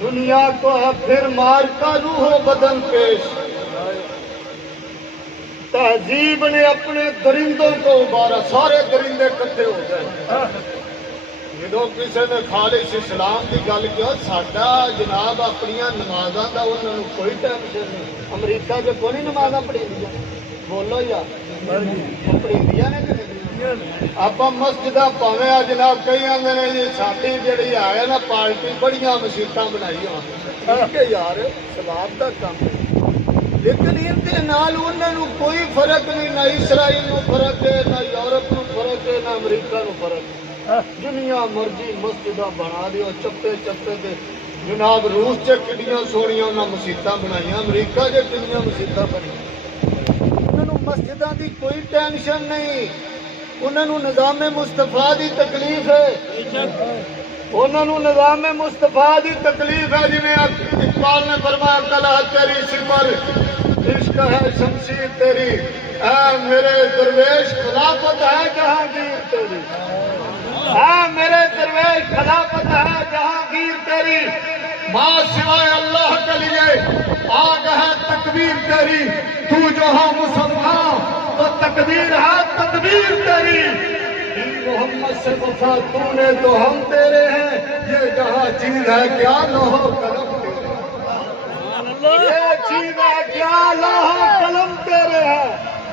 دنیا کو ہے پھر مار کا روح و بدن پیش، تہذیب نے اپنے درندوں کو ابارا، سارے درندے اکٹھے ہو گئے۔ جدو کسی نے خالص اسلام کی گل کی، ساڈا جناب اپنی نمازاں دا انہوں نے کوئی ٹینشن نہیں۔ امریکہ سے کوئی نماز پڑھی دیا، بولو یا پڑھی دیا نے کہ آپ مسجد پاوے آ جناب کئی آدھے نے جی ساری جڑی ہے نا پارٹی بڑیاں مسیتاں بنائی ہو یار سواب کا کام ہے، لیکن ان نال انہوں نے کوئی فرق نہیں، نہ اسرائیل نو فرق ہے، نہ یورپ نو فرق ہے، نہ امریکہ نو فرق ہے۔ جنیا مرضی مسجد بنا دیو چپے چپے دے، جناب روس چ کنیاں سونیاں انہاں مسیتاں بنائی، امریکہ چ کنیاں مسیتاں بنی، انہوں مسجداں دی کوئی ٹینشن نہیں، انہوں نظام مصطفیٰ دی تکلیف ہے، انہوں نظام مصطفیٰ دی تکلیف ہے۔ جنہیں اقبال نے فرمایا کلا تیری سمر عشق ہے شمشیر تیری، اے میرے درویش خلافت ہے جہانگیر تیری، اے میرے درویش خلافت ہے جہانگیر تیری، ماں سوائے اللہ کے لیے آگ ہے تکبیر تیری، تو جو ہاں مسلمان تو تقدیر ہے تدبیر تیری، محمد سے وفا تو نے تو ہم تیرے ہیں، یہ جہاں چیز ہے کیا لوح قلم تیرے، یہ چیز ہے کیا لوح قلم تیرے ہے۔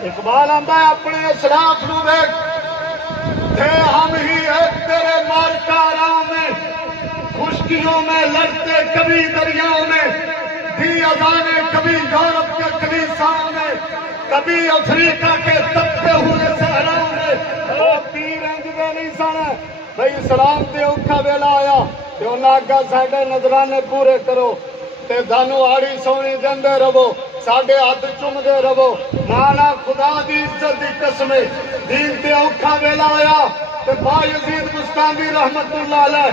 اقبال آندا ہے اپنے اسلاف نو دیکھ، تھے ہم ہی ایک تیرے مارکاراں میں، خشکیوں میں لڑتے کبھی دریاؤں میں، تھی اذانیں کبھی یورپ کے کلیساؤں میں، کبھی افریقہ کے تپتے ہوئے صحراؤں میں، وہ پیر انجدے نہیں سن بھئی اسلام دے اوکھا ویلا آیا تے انہاں آگا ساڈے نظرانے پورے کرو تے دانو آڑی سونی دیندے رہو، ساڈے ہاتھ چومدے رہو، نانا خدا دی عزت دی قسم دین تے اوکھا ویلا آیا تے با یزید بستامی رحمت اللہ علیہ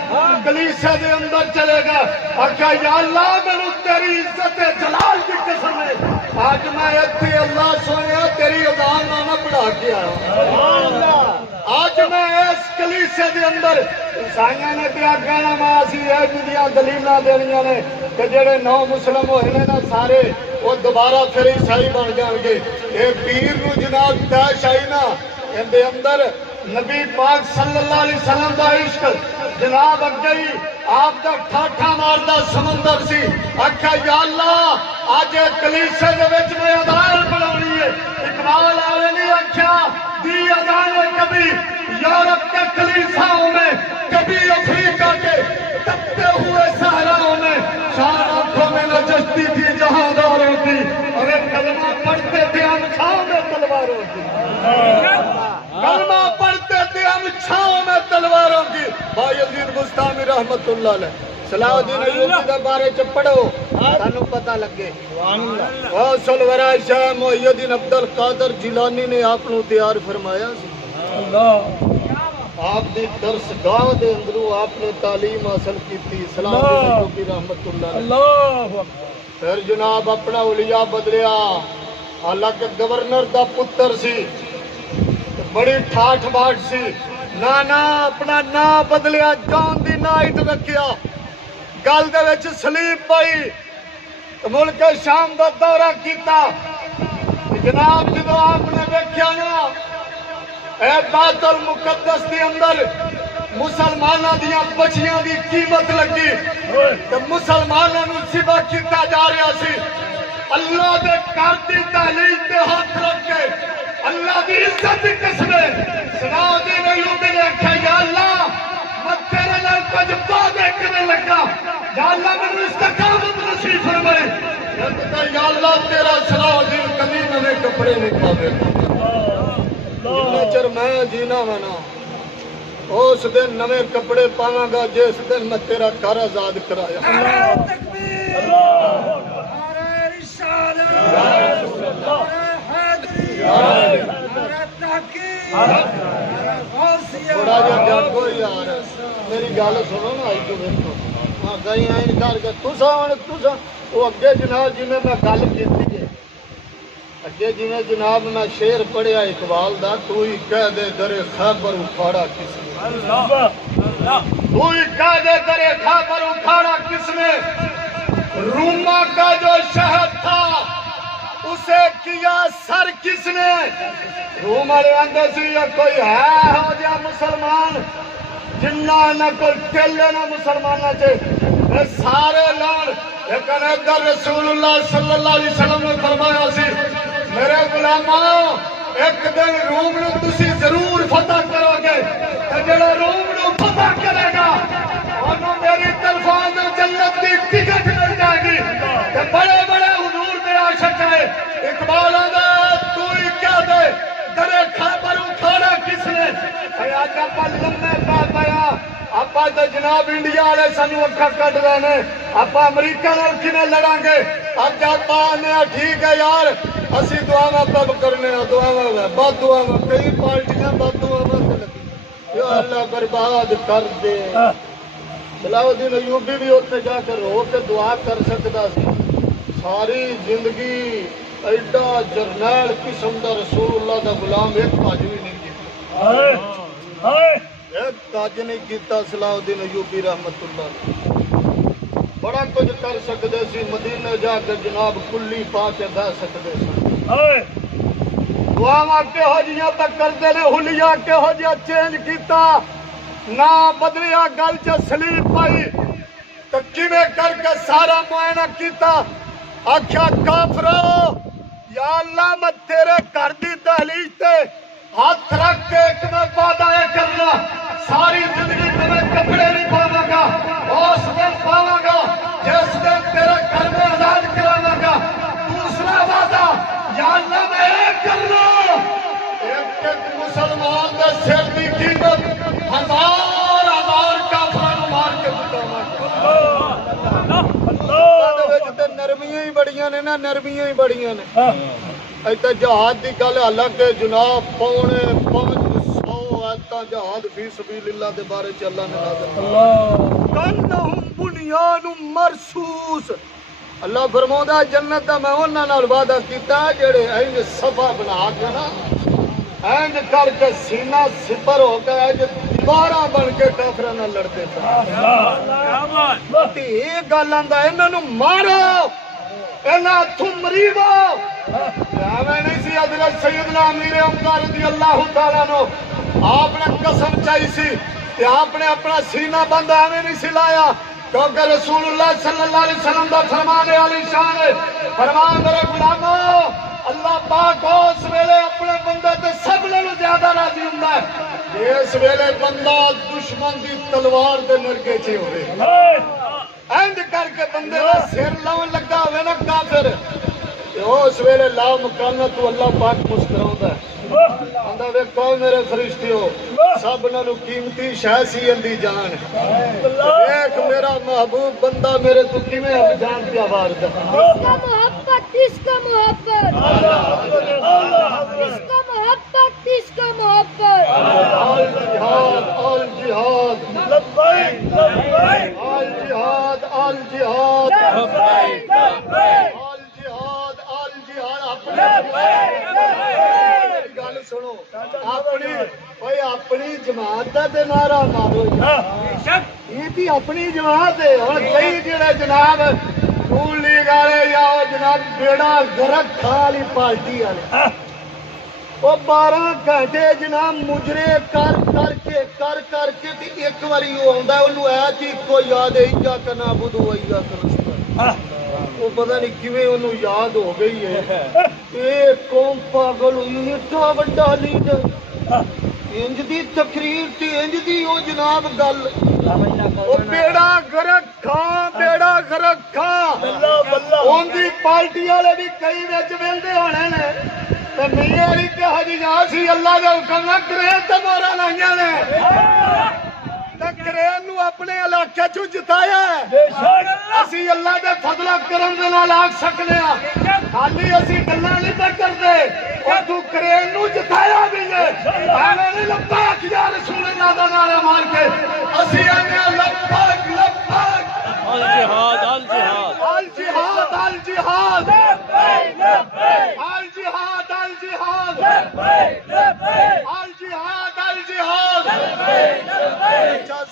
کلیسے دے اندر چلے گا، آکھا یا اللہ مینوں تیری عزت جلال دی قسم ہے آج میں اتنے اللہ سونے تیری اذان نہ پڑھا کے آیا، آج میں اس کلیسے دے اندر عیسائیاں نے پیا کہنا میں اسی یہ جہاں دلیلاں دینیاں نے کہ جڑے نو مسلم ہوئے نے نا سارے وہ دوبارہ پھر عیسائی بن جان گے، یہ پیر نو جناب داعش آئی نا اندے اندر نبی پاک صلی اللہ علیہ وسلم دا عشق جناب اگے ہی آپ دا ٹھاٹھا ماردا سمندر سی، آکھا یا اللہ آج کلیسے دے وچ میں اذان پڑھانی ہے، اقبال آوے نہیں آکھیا دی اذان کبھی یورپ کے کلیساؤں میں، کبھی افریقہ کے تپتے ہوئے صحراؤں میں، شان آنکھوں میں نچستی تھی جہانداروں کی، اور کلمہ پڑھتے تھے ہم چھاؤں میں تلواروں کی، کلمہ پڑھتے تھے ہم چھاؤں میں تلواروں کی۔ با یزید بستامی رحمت اللہ علیہ صلاح الدین ایوبی کے بارے چ پڑھو تانوں پتہ لگے، غوث الورا شاہ محی الدین عبد القادر جیلانی نے آپ نو تیار فرمایا سی، آپ دی درس گاہ دے اندروں آپ نے تعلیم حاصل کی تھی، صلاح الدین ایوبی رحمت اللہ علیہ، پھر جناب اپنا اولیاء بدلیا، حالانکہ گورنر دا پتر سی، بڑی ٹھاٹھ باٹ سی، نانا اپنا نا بدلیا، جان دی نائٹ رکھیا، گل دے وچ سلیپ پائی، ملک شام دا دورہ کیتا، جناب جدو آپ نے ویکھیا نا اے بیت المقدس دے اندر مسلماناں دیاں بچیاں دی قیمت لگی تے مسلماناں نو ذبح کیتا جا رہا سی، اللہ دے گھر دی تحلیل تے ہاتھ رکھ کے اللہ دی عزت دی قسم صلاح الدین ایوبی نے آکھیا یا اللہ میں تیرے نال کچھ وعدے کرنے لگا، یا اللہ مینوں استقامت نصیب فرمائے، یا اللہ تیرا صلاح الدین کبھی نویں کپڑے نہیں پاوے، جتنا چر میں جینا وا نا اس دن نویں کپڑے پاواں گا جس دن میں تیرا گھر آزاد کرایا۔ اللہ تکبیر، نعرہ رسالت، نعرہ رسول اللہ، تھوڑا جا جاگو یار، میری گل سنو نا، آئی تو دیکھو ہاں گئی انکار کر تساں وہ اگے جناب جی میں گل کیتی ہے، اگے جی جناب میں شعر پڑھیا اقبال دا، تو ہی کہہ دے در خیبر اکھاڑا کس نے، تو ہی کہہ دے در خیبر اکھاڑا کس کس نے؟ روما کا جو شہر تھا اسے کیا سر کس نے؟ روم والے آندے سی کوئی ہے ہو جا مسلمان جنہ نہ کوئی ٹلے نہ مسلمانوں سے سارے لال، لیکن ادھر رسول اللہ صلی اللہ علیہ وسلم نے فرمایا سی میرے غلاموں ایک دن روم نو تسی ضرور فتح کرو گے، جڑا روم نو فتح کرے گا انہوں میری طرفوں میں جنت کی ٹکٹ مل جائے گی۔ بڑے بڑے حضور دے عاشق ہے، اقبال آدھا تو ہی کیا دے درے خیبر اٹھانا کس نے؟ آج آپ لمبے پہ پایا آپ تو جناب انڈیا والے سانو اکھا کٹ رہے ہیں، آپ امریکہ نال کنے لڑاں گے؟ اب آپ آنے ٹھیک ہے یار اسی دعا پب کرنے دعا بد دعا کئی پارٹیاں بد دعا لگی یا اللہ برباد کر دے۔ صلاح الدین ایوبی بھی اتنے جا کے رو کے دعا کر سکتا سی، ساری زندگی ایڈا جرنیل قسم دا رسول اللہ دا غلام ایک کاج بھی نہیں کیتا، ایک کاج نہیں کیتا صلاح الدین ایوبی رحمت اللہ علیہ۔ بڑا کچھ کر سکتے سی، مدینے جا کے جناب کلی پا کے بہ سکتے سی، دعاواں کہو جیاں تک کرتے نے، حلیہ کہو جیاں چینج کیتا نہ بدلیا، گل چ سلیپ پائی تو کیویں کر کے سارا معائنہ کیتا، آکھیا کافرو یا اللہ میں تیرے گھر دی دہلیز تے ہاتھ رکھ کے ایک میں وعدہ کرنا ساری زندگی تمہیں کپڑے نہیں پاواں گا، اس دن پاواں گا جس دن تیرے گھر میں آزاد کراواں گا۔ دوسرا وعدہ یا اللہ میں ایک کرنا ایک مسلمان دے سر دی قیمت ہزار کافراں نوں مار کے بتاواں گا۔ نرمیاں ہی بڑیاں نے نا، نرمیاں ہی بڑیاں نے۔ ایتا جہاد دی گل حالانکہ جناب 500 ایتاں جہاد فی سبیل اللہ دے بارے چ اللہ نے نازل کانہم بنیان مرصوص، اللہ فرماوندا جنت دا میں انہاں نال وعدہ کیتا جڑے انج صفا بنا کے نا انج کر کے سینہ سپر ہو کے انج دیواراں بن کے کافراں نال لڑتے تھے۔ یہ گل آندا انہاں نوں مارو انہاں ہتھوں مریو، ایویں نہیں سی حضرت سیدنا امیر عمدہ رضی اللہ تعالیٰ عنہ آپ نے قسم چاہی سی کہ آپ نے اپنا سینہ بند ایویں نہیں سی لایا، کیونکہ رسول اللہ صلی اللہ علیہ وسلم دا فرمان عالی شان ہے، فرمان میرے غلاموں اللہ پاک اس ویلے اپنے بندے تے سب نالوں زیادہ راضی ہوندا ہے اس ویلے بندہ دشمن دی تلوار دے نرگے چ ہوے، اینج کر کے بندے دا سر لاون لگا ہوئے نا کافر، اس ویلے لا مکانہ تو اللہ پاک مسکراؤندا ہے، آندا ویکھو میرے فرشتیو سب نالوں قیمتی شے سی اندی جان، دیکھ میرا محبوب بندہ میرے تو کیویں اب جان پیا واردا، اس کا محبت، اس کا محبت، اس کا محبت، اس کا محبت، آل جہاد، آل جہاد، لبیک لبیک، آل جہاد، آل جہاد، لبیک لبیک، آل جہاد، آل جہاد، گل سنو اپنی کوئی اپنی جماعت کا تے نعرہ مارو، یہ بھی اپنی جماعت ہے، اور کئی جڑے جناب نون لیگ والے یا جناب بیڑا گرک والی پارٹی والے وہ 12 گھنٹے جناب مجرے کر کر کے ایک واری وہ آتا ہے انہوں ہے چیز کو یاد ہے ایجا کرنا بدو ایجا کرنا، وہ پتہ نہیں کیویں انہوں یاد ہو گئی ہے، یہ قوم پاگل ہوئی ایڈا بڑا لیڈر انج دی تقریر تھی انج دی وہ جناب گل وہ بیڑا غرق کھاں بیڑا غرق کھاں ان دی پارٹی والے بھی کئی وچ ملدے ہونے نے تے میاں علی کہ حجی سی اللہ دے حکم نال کرین تے مورا لائیاں نے تے کرین نو اپنے علاقے چوں جتایا ہے، اسی اللہ دے فضل و کرم دے نال آکھ سکنے ہاں، خالی اسی گلاں نہیں پہ کردے اور تو کرین نو جتایا بھی ہے، ایویں نہیں لبیک یا رسول اللہ دا نعرہ مار کے اسی آنے لبیک لبیک آل جہاد آل جہاد آل جہاد آل جہاد آل جہاد آل جہاد آل جہاد آل جہاد۔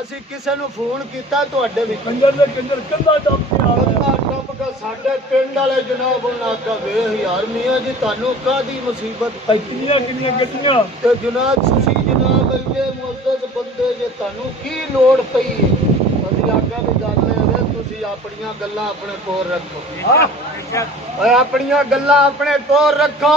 ਅਸੀਂ ਕਿਸੇ ਨੂੰ ਫੋਨ ਕੀਤਾ ਤੁਹਾਡੇ ਵੀ ਕੰਜਰ ਦੇ ਕੰਜਰ ਕੰਧਾ ਟੱਪ ਕੇ ਸਾਡੇ ਪਿੰਡ ਵਾਲੇ ਜਨਾਬ ਉਹਨਾਂ ਆਖਿਆ ਵੇਖ ਯਾਰ ਮੀਆਂ ਜੀ ਤੁਹਾਨੂੰ ਕਾਹਦੀ ਮੁਸੀਬਤ ਪਈ ਕਿੰਨੀਆਂ ਕਿੰਨੀਆਂ ਗੱਡੀਆਂ ਤੇ ਜਨਾਬ ਤੁਸੀਂ ਜਨਾਬ ਇੰਨੇ ਮੁਅੱਜ਼ਜ਼ ਬੰਦੇ ਜੇ ਤੁਹਾਨੂੰ ਕੀ ਲੋੜ ਪਈ ਅਸੀਂ ਆਖਿਆ ਵੀ ਗੱਲ ਇਹ ਹੈ ਤੁਸੀਂ ਆਪਣੀਆਂ ਗੱਲਾਂ ਆਪਣੇ ਕੋਲ ਰੱਖੋ ਓਏ ਆਪਣੀਆਂ ਗੱਲਾਂ ਆਪਣੇ ਕੋਲ ਰੱਖੋ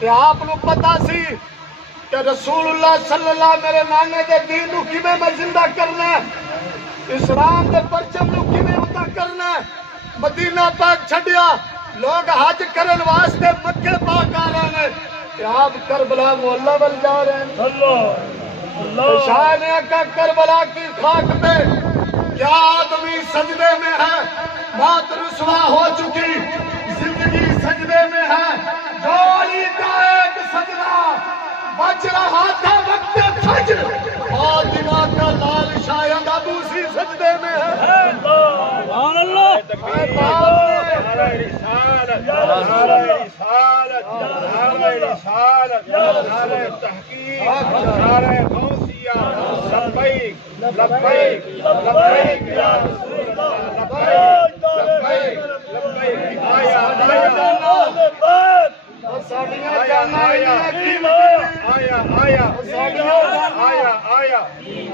کہ آپ کو پتا سی کہ رسول اللہ صلی اللہ میرے نانے دے دین نو کیویں میں زندہ کرنا ہے، اسلام دے پرچم نو کیویں اونچا کرنا ہے۔ مدینہ پاک چھڈیا، لوگ حج کرن واسطے مکے پاک آ رہے ہیں کہ آپ کربلا محلہ ول جا رہے ہیں۔ اللہ شاہ نے کہا کربلا کی خاک پہ کیا آدمی سجدے میں ہے؟ موت رسوا ہو چکی، زندگی سجدے میں ہے۔ جو علی کا ایک سجدہ بچ رہا تھا وقت فجر، اور دماغ کا لال شاید اب اسی سجدے میں ہے۔ سبحان اللہ،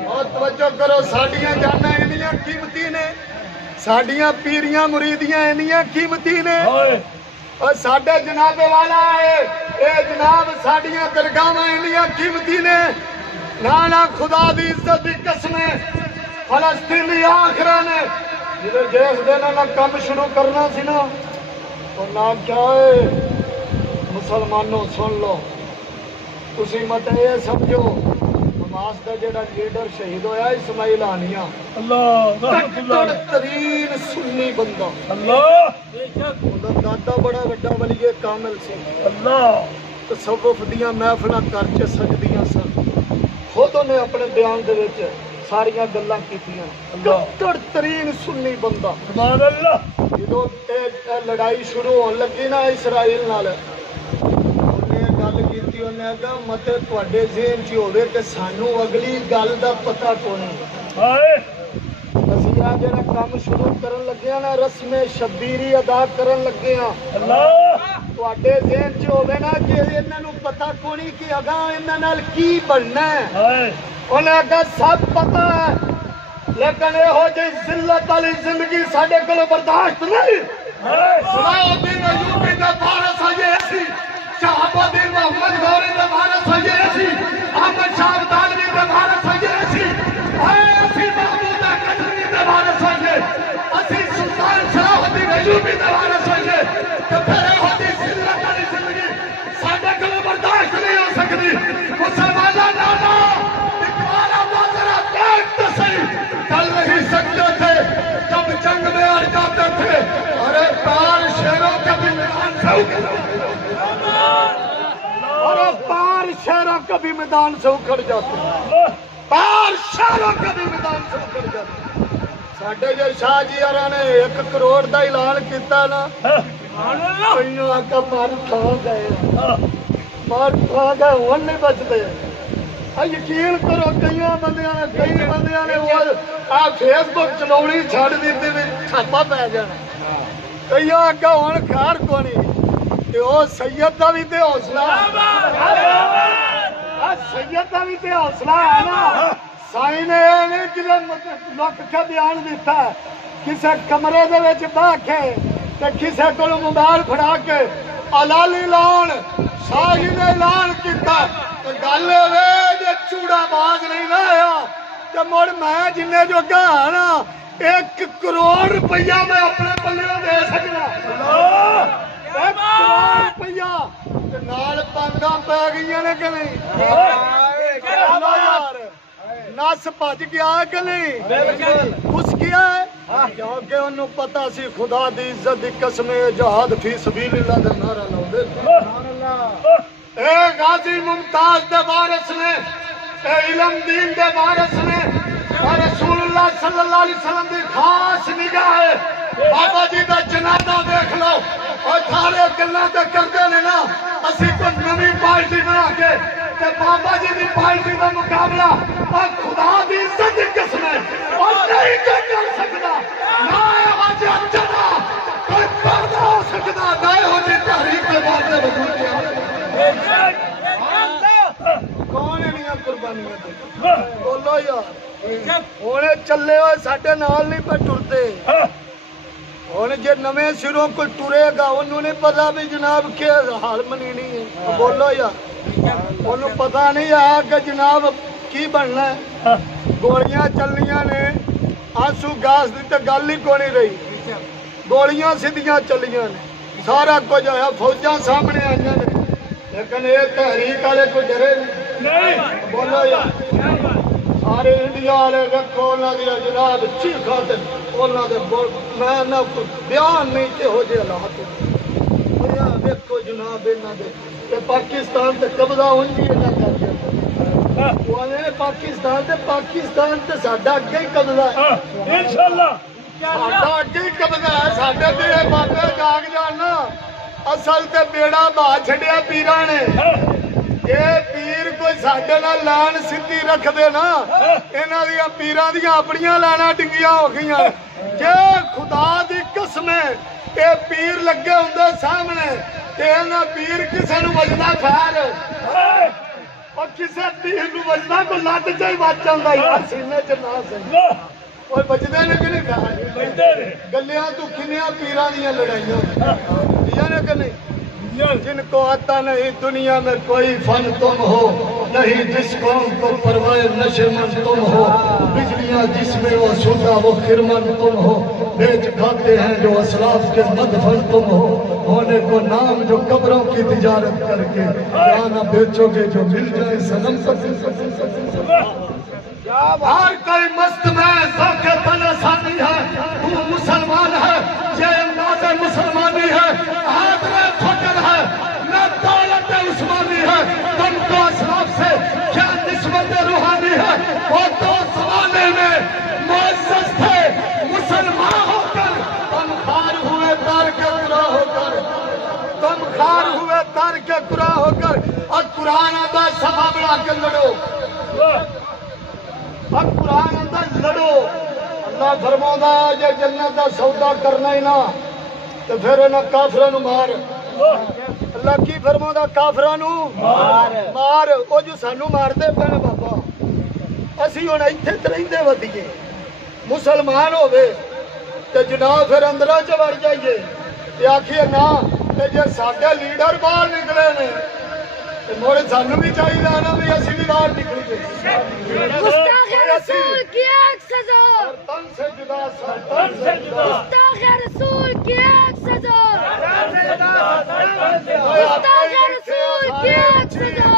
اور توجہ کرو، ساڈیاں جاناں انیاں قیمتی نے، ساڈیاں پیریاں مریدیاں انیاں قیمتی نے، اور ساڈے جناب والا ہے اے جناب ساڈیاں درگاہاں انیاں قیمتی نے۔ نانا خدا دی عزت دی قسمیں فلسطینی آخرا نے جس دن کام شروع کرنا سی نا، تو نہ کیا ہے مسلمانوں سن لو، تسی مت یہ سمجھو حماس کا جڑا لیڈر شہید ہویا اسماعیل ہانیہ، کٹڑ ترین سنی بندہ، دادا بڑا وڈا ولی کامل سی، تصوف دیاں محفلاں کر کے سجدیاں سن، خود نے اپنے بیان دے وچ ساریاں گلاں کیتیاں، کٹڑ ترین سنی بندہ۔ جدو لڑائی شروع ہون لگی نا اسرائیل نال، انہیں گل کیتی، انہیں کہا مت تواڈے ذہن چ ہوے کہ سانو اگلی گل دا پتہ کون ہے، اسی آ جڑا کام شروع کرن لگے نا، رسم شبیری ادا کرن لگے ہاں، تواڈے ذہن چ ہوے نا کہ انہاں نوں پتہ کونی کہ اگاں انہاں نال کی بننا ہے، انہیں کہا سب پتہ ہے لیکن یہو جی ذلت والی زندگی ساڈے کولوں برداشت نہیں۔ صلاح الدین ایوبی دے وارث ہوئے اسی، شہاب الدین محمد غوری دے وارث ہوئے اسی، احمد شاہ ابدالوی دے وارث ہوئے اسی، اسی محمود غزنوی دے وارث ہوئے، اسی سلطان صلاح الدین ایوبی دے وارث ہوئے، کہ پھر یہو جی ذلت والی زندگی ساڈے کولوں برداشت نہیں ہو سکتی۔ مسلماناں نانا چل نہیں سکتے تھے جب جنگ میں اڑ جاتے تھے، ارے پار شیروں کا بھی میدان سے اکھڑ جاتے، ارے پار شیروں کا بھی میدان سے اکھڑ جاتے، پار شیروں کا بھی میدان سے اکھڑ جاتے۔ ساڈے جو شاہ جی ہراں نے 1 کروڑ دا اعلان کیتا نا، کئیوں آکا مار کھا گئے، مار کھا گئے، ہن نہیں بچتے۔ یقین کرو کئی بندیاں نے فیس بک چلاونی چھڈ دیتی بھی چھاپا پی جانا، کئی آگا ہوں خیر کونی کہ وہ سید کا بھی تو حوصلہ، سید کا بھی تو حوصلہ ہے نا۔ سائی نے لک کے بیان دیتا ہے، کسی کمرے دے وچ بہ کے تے کسی کو موبائل پھڑا کے الالی لاؤن، شاہ جی نے اعلان کیتا، گل جی چوڑا باز نہیں نہ آیا تو مڑ میں جن جو کہا نا 1 کروڑ روپیہ میں اپنے پلے دے سکنا، 1 کروڑ روپیہ نال پانگاں پی گئی نے کہ نہیں، نس بج گیا کہ نہیں، اس کیا ہے کیونکہ انہوں پتا سی خدا دی عزت دی قسم جہاد فی سبیل اللہ دے نعرہ لاؤ، اے غازی ممتاز دے وارث نے، اے علم دین دے وارث نے، اے رسول اللہ صلی اللہ علیہ وسلم دی خاص نگاہ ہے۔ بابا جی دا جنازہ دیکھ لو، اور سارے گلاں تے کردے نے نا، اسی کو نویں پارٹی بنا کے تے بابا جی دی پارٹی دا مقابلہ اور خدا دی عزت دی قسم ہے اور نہیں کر سکدا، نہ یہاں جا چلا کوئی پردہ ہو سکدا، نہ یہاں جی تحریک کے بعد دے وجود کون ہے قربانیاں بولو یار، ہونے چلے ہوئے ساڈے نال نہیں پہ ٹرتے، ہوں جی نویں سروں کوئی ٹرے گا انہوں نہیں پتا بھی جناب کیا حال منینی ہے بولو یا انہوں پتا نہیں آ کہ جناب کی بننا ہے گولیاں چلنیاں نے آنسو گاس دی تو گل ہی کو نہیں رہی گولیاں سیدیاں چلیاں نے سارا کچھ آیا فوجاں سامنے آئی نے لیکن یہ تحریک والے کو ڈرے نہیں بولو یا سارے انڈیا والے رکھو انہوں دیا جناب چیخا میں بیان نہیں کہو جے حالات ویکو جناب انہوں پاکستان تے قبضہ ہونی پاکستان تے ساڈا اگے ہی قبضہ ہے انشاءاللہ ساڈا اگے ہی قبضہ ہے ساڈے تے بابے جاگ جانا اصل تے بیڑا با چھڈیا پیراں نے یہ پیر کوئی ساڈے نال لان سیدھی رکھ دے نا انہاں دیاں پیراں دیاں اپنیاں لانا ڈنگیاں ہو گئیاں جے خدا دی قسم اے پیر لگے ہوندے سامنے تے انہاں پیر کسے نوں وجدا خیر اور کسے پیر نوں وجدا کو لت چ ہی بچ جاندا یار سینے چ نہ سہی اور بچدے نے کہ نہیں خیر گلیاں تو کنیاں پیراں دیاں لڑائیاں یہ نے کہ نہیں جن کو آتا نہیں دنیا میں کوئی فن تم ہو نہیں جس قوم کو پروائے نشے من تم ہو بجلیاں جس میں وہ سوتا وہ خرمن تم ہو بیچ کھاتے ہیں جو اسلاف کے مدفن تم ہو ہونے کو نام جو قبروں کی تجارت کر کے جانا بیچو گے جو مل جائے سنم ہر کوئی مست میں ذوق طلسانی ہے تو مسلمان ہے یہ انداز مسلمانی ہے ہاتھ میں فخر ہے نہ دولت عثمانی ہے تم کو اسلاف سے کیا نسبت روحانی ہے وہ تو زمانے میں معزز تھے مسلمان ہو کر تم خار ہوئے تار کے گراہ ہو کر تم خار ہوئے تار کے گراہ ہو کر اور قرآن آدھا صفحہ بڑھا کے لڑو اب قرآن اندر لڑو اللہ فرماؤں جے جنت دا سودا کرنا ہی نہ تو پھر انہاں کافراں نوں مار اللہ کی فرماؤں کافراں نوں مار او جو سانوں مار دے پے بابا اسی ہن ایتھے تے رہندے ودیے مسلمان ہوے تے جناب پھر اندراں چ وڑ جائیے تے آکھیے نا تے جے ساڈے لیڈر باہر نکلے نے موڑے سانوں بھی چاہیے نا بھی اسی بھی باہر نکلیے گستاخ رسول کی ایک سزا تن سے جدا سرطان سے جدا گستاخ رسول کی ایک سزا گستاخ رسول کی ایک سزا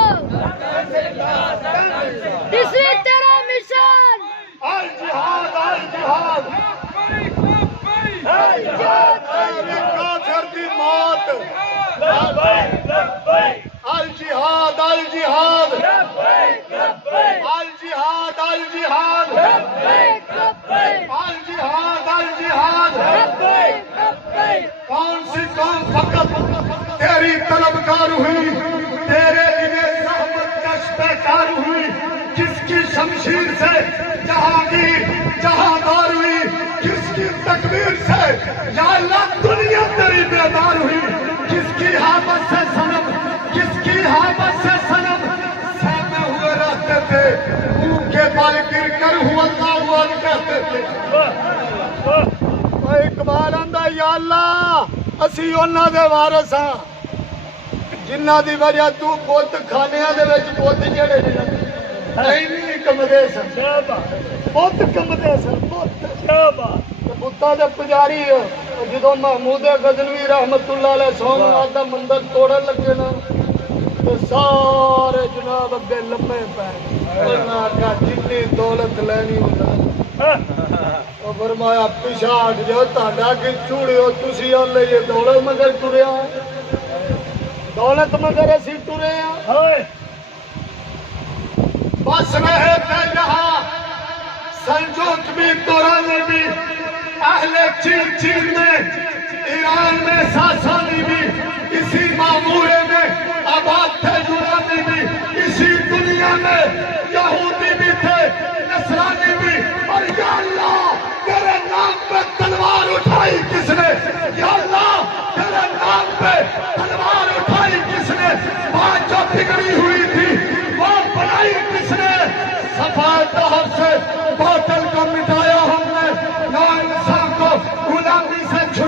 اسی تیرا مشن الجہاد الجہاد کافر دی موت الجہاد الجہاد الجہاد الجہاد الجہاد الجہاد کون سی قوم فقط تیری طلبگار ہوئی تیرے لیے زحمت کش پیکار ہوئی جس کی شمشیر سے جہانگیر جہاندار ہوئی جس کی تکبیر سے یا اللہ دنیا تیری بیدار ہوئی جس کی حامت سے صنم جس کی حامت سے صنم سامنے ہوئے رہتے تھے منہ کے بال گر کر ہوا کہتے تھے اقبال آندا یا اللہ اسی انہاں دے وارث ہاں جنہاں دی وجہ تو بت خانیاں دے وچ بت جڑے نہیں کمدے سن بت کمدے سن بت بتاں دے پجاری جدوں محمود غزنوی رحمت اللہ علیہ سومناتھ دا مندر توڑن لگے نا تو سارے جناب اگے لمے پے انہاں آکھیا جتنی دولت لینی او فرمایا پیچھے ہٹ جاؤ تہاڈا کی چوڑیو تسی آلے یہ دولت مگر ٹریا دولت مگر اسی ٹرے ہیں بس رہے تھے یہاں سلجوق بھی تورانی بھی اہل چین میں ایران میں ساسانی بھی اسی معمورے میں آباد تھے یونانی بھی اسی دنیا میں یہودی بھی تھے نصرانی بھی اور یا اللہ تیرے نام پہ تلوار اٹھائی کس نے یا اللہ تیرے نام پہ تلوار اٹھائی کس نے بات جو بگڑی ہوئی تھی وہ بنائی کس نے صفائے طہر سے باطل کو مٹایا ہم نے نا انسان کو غلامی سے چھڑایا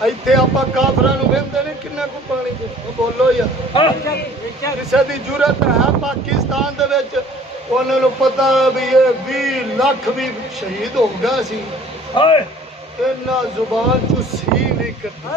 ਇੱਥੇ ਆਪਾਂ ਕਾਫਰਾਂ ਨੂੰ ਵੇਂਦੇ ਨੇ ਕਿੰਨਾ ਕੁ ਪਾਣੀ ਚ ਬੋਲੋ ਯਾਰ। ਕਿਸੇ ਦੀ ਜੁਰਤ ਹੈ ਪਾਕਿਸਤਾਨ ਦੇ ਵਿੱਚ, ਉਹਨਾਂ ਨੂੰ ਪਤਾ ਵੀ ਇਹ 20 ਲੱਖ ਵੀ ਸ਼ਹੀਦ ਹੋ ਗਿਆ ਸੀ, ਇਹਨਾਂ ਜ਼ੁਬਾਨ ਚ ਸੀ ਨਹੀਂ ਕਰਦੀ।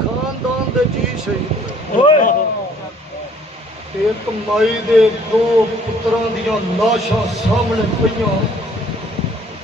ਖਾਨਦਾਨ ਦੇ ਜੀ ਸ਼ਹੀਦ ਹੋਏ। ਇੱਕ ਮਾਈ ਦੇ 2 ਪੁੱਤਰਾਂ ਦੀਆਂ ਲਾਸ਼ਾਂ ਸਾਹਮਣੇ ਪਈਆਂ।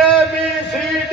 ABCD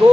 2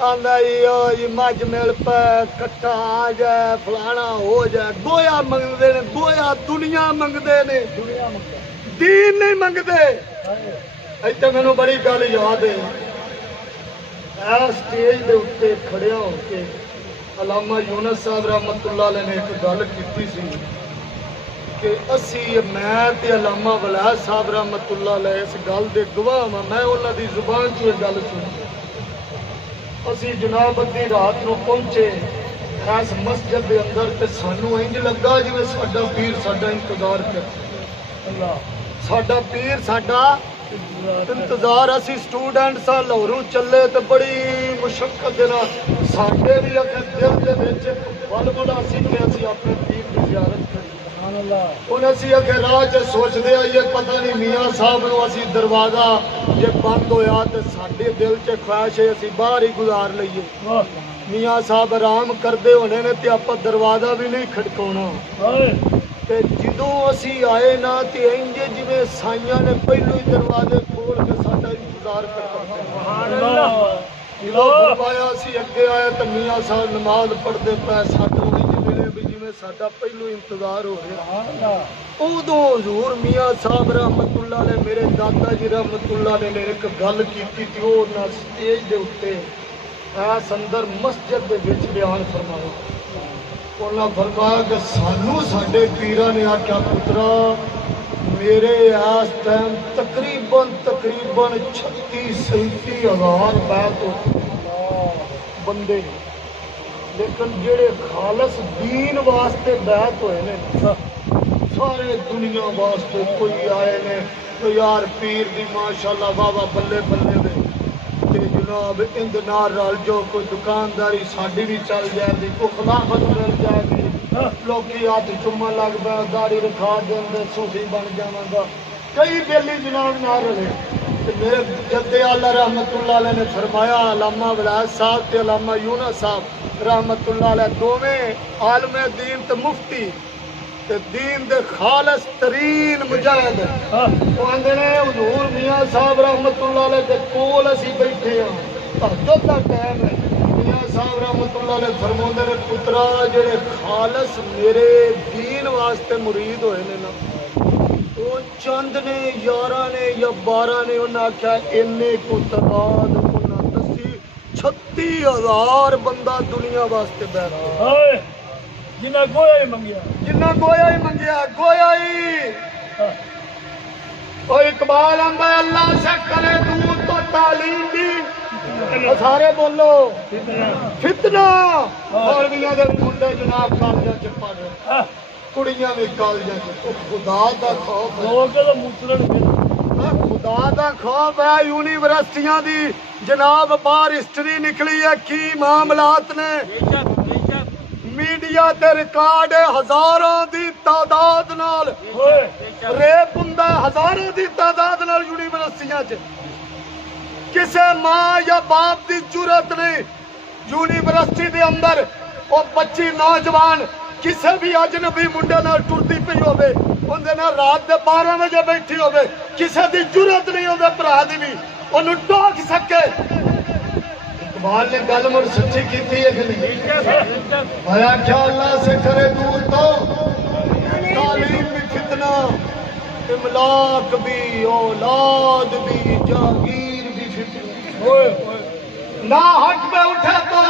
آندا جی مجھ مل پہ کٹھا آ جائے فلانا ہو جائے گویا منگتے نے گویا دنیا منگتے نے دین نہیں منگتے اتنے مینوں بڑی گل یاد ہے اسٹیج دے اتنے کھڑیا ہو کے علامہ یونس صاحب رحمت اللہ علیہ نے ایک گل کی سی کہ اسی میں تے علامہ ولایت صاحب رحمت اللہ علیہ اس گل دے گواہ ہاں میں انہاں دی زبان چ یہ گل سنی اسی جناب ادھی رات نو پہنچے اس مسجد دے اندر تے سانو انج لگا جویں ساڈا پیر ساڈا انتظار کر ساڈا پیر ساڈا انتظار اسی سٹوڈنٹ سا لاہوروں چلے تے بڑی مشقت دے نال ساڈے بھی اکھے دل دے وچ بل بلا سی کہ اسی اپنے پیر دی زیارت کریے ہن اسی اکھے راہ چ سوچدے آئیے پتہ نہیں میاں صاحب نو اسی دروازہ جے بند ہویا تے ساڈے دل چ خواہش ہے اسی باہر ہی گزار لئیے میاں صاحب آرام کردے ہونے نے تے آپا دروازہ بھی نہیں کھڑکاونا تے جدوں اسی آئے نا تے انجے جویں سائیاں نے پہلو ہی دروازے کھول کے ساڈا انتظار کرتے سبحان اللہ فرمایا اسی اگے آئے تے میاں صاحب نماز پڑھدے پے ساڈوں ملے بھی جویں ساڈا پہلو انتظار ہو رہا ادوں حضور میاں صاحب رحمت اللہ علیہ میرے دادا جی رحمت اللہ علیہ نے ایک گل کیتی تے او نا سٹیج دے اوتے اس اندر مسجد دے وچ بیان فرمایا انہاں فرمایا کہ سانو ساڈے پیراں نے آکھیا پترا میرے اس ٹائم تقریباً 36-37 ہزار بیت بندے لیکن جڑے خالص دین واسطے بیعت ہوئے نے سارے دنیا واسطے کوئی آئے نے تو یار پیر دی ماشاءاللہ واہ بلے بلے دے تے جناب اند نال رل جو کوئی دکانداری ساڈی بھی چل جائے گی کوئی خلافت مل جائے گی لوکی ہاتھ چومن لگ پے داڑھی رکھا دیں دے صوفی بن جاواں گا کئی بیلی جناب نہ رہے میرے جد اعلیٰ رحمت اللہ علیہ نے فرمایا علامہ ولایت صاحب تے علامہ یونس صاحب رحمت اللہ علیہ دوویں عالم دین تے مفتی تے دین دے خالص ترین مجاہد وہ آندے نے حضور میاں صاحب رحمت اللہ علیہ دے کول اسی بیٹھے ہاں تہجد دا ٹائم ہے میاں صاحب رحمت اللہ علیہ فرماندے نے پترا جڑے خالص میرے دین واسطے مرید ہوئے نے نا وہ چند نے 11 نے یا 12 نے انہاں آکھیا اینے کو تعداد انہاں دسی 36,000 بندہ دنیا واسطے بیٹھا جنہ گویا ہی منگیا گویا ہی اور اقبال آندا ہے اللہ سے کرے دور تو تعلیم بھی سارے بولو فتنہ اور میاں دے منڈے جناب کالجاں چ پڑھ رہے کڑیاں بھی کالجاں چ خدا دا خوف ہے خدا دا خوف ہے یونیورسٹیاں دی جناب باہر ہسٹری نکلی ہے کی معاملات نے میڈیا تے ریکارڈ ہزاراں دی تعداد نال ریپ ہوندا ہزاراں دی تعداد نال یونیورسٹیاں چ کسے ماں یا باپ دی جرأت نہیں یونیورسٹی دے اندر او بچی نوجوان کسے بھی اجنبی منڈے نال ٹردی پئی ہوے اندے نال رات دے 12 بجے بیٹھی ہوے کسے دی جرأت نہیں اودے بھرا دی بھی اونوں ٹوک سکے اقبال نے گل مڑ سچی کیتی ہے کہ نہیں آیا کیا اللہ سے کرے دور تو تعلیم بھی فتنہ املاک بھی اولاد بھی جاگیر بھی فتنہ نہ حق پہ اٹھے تو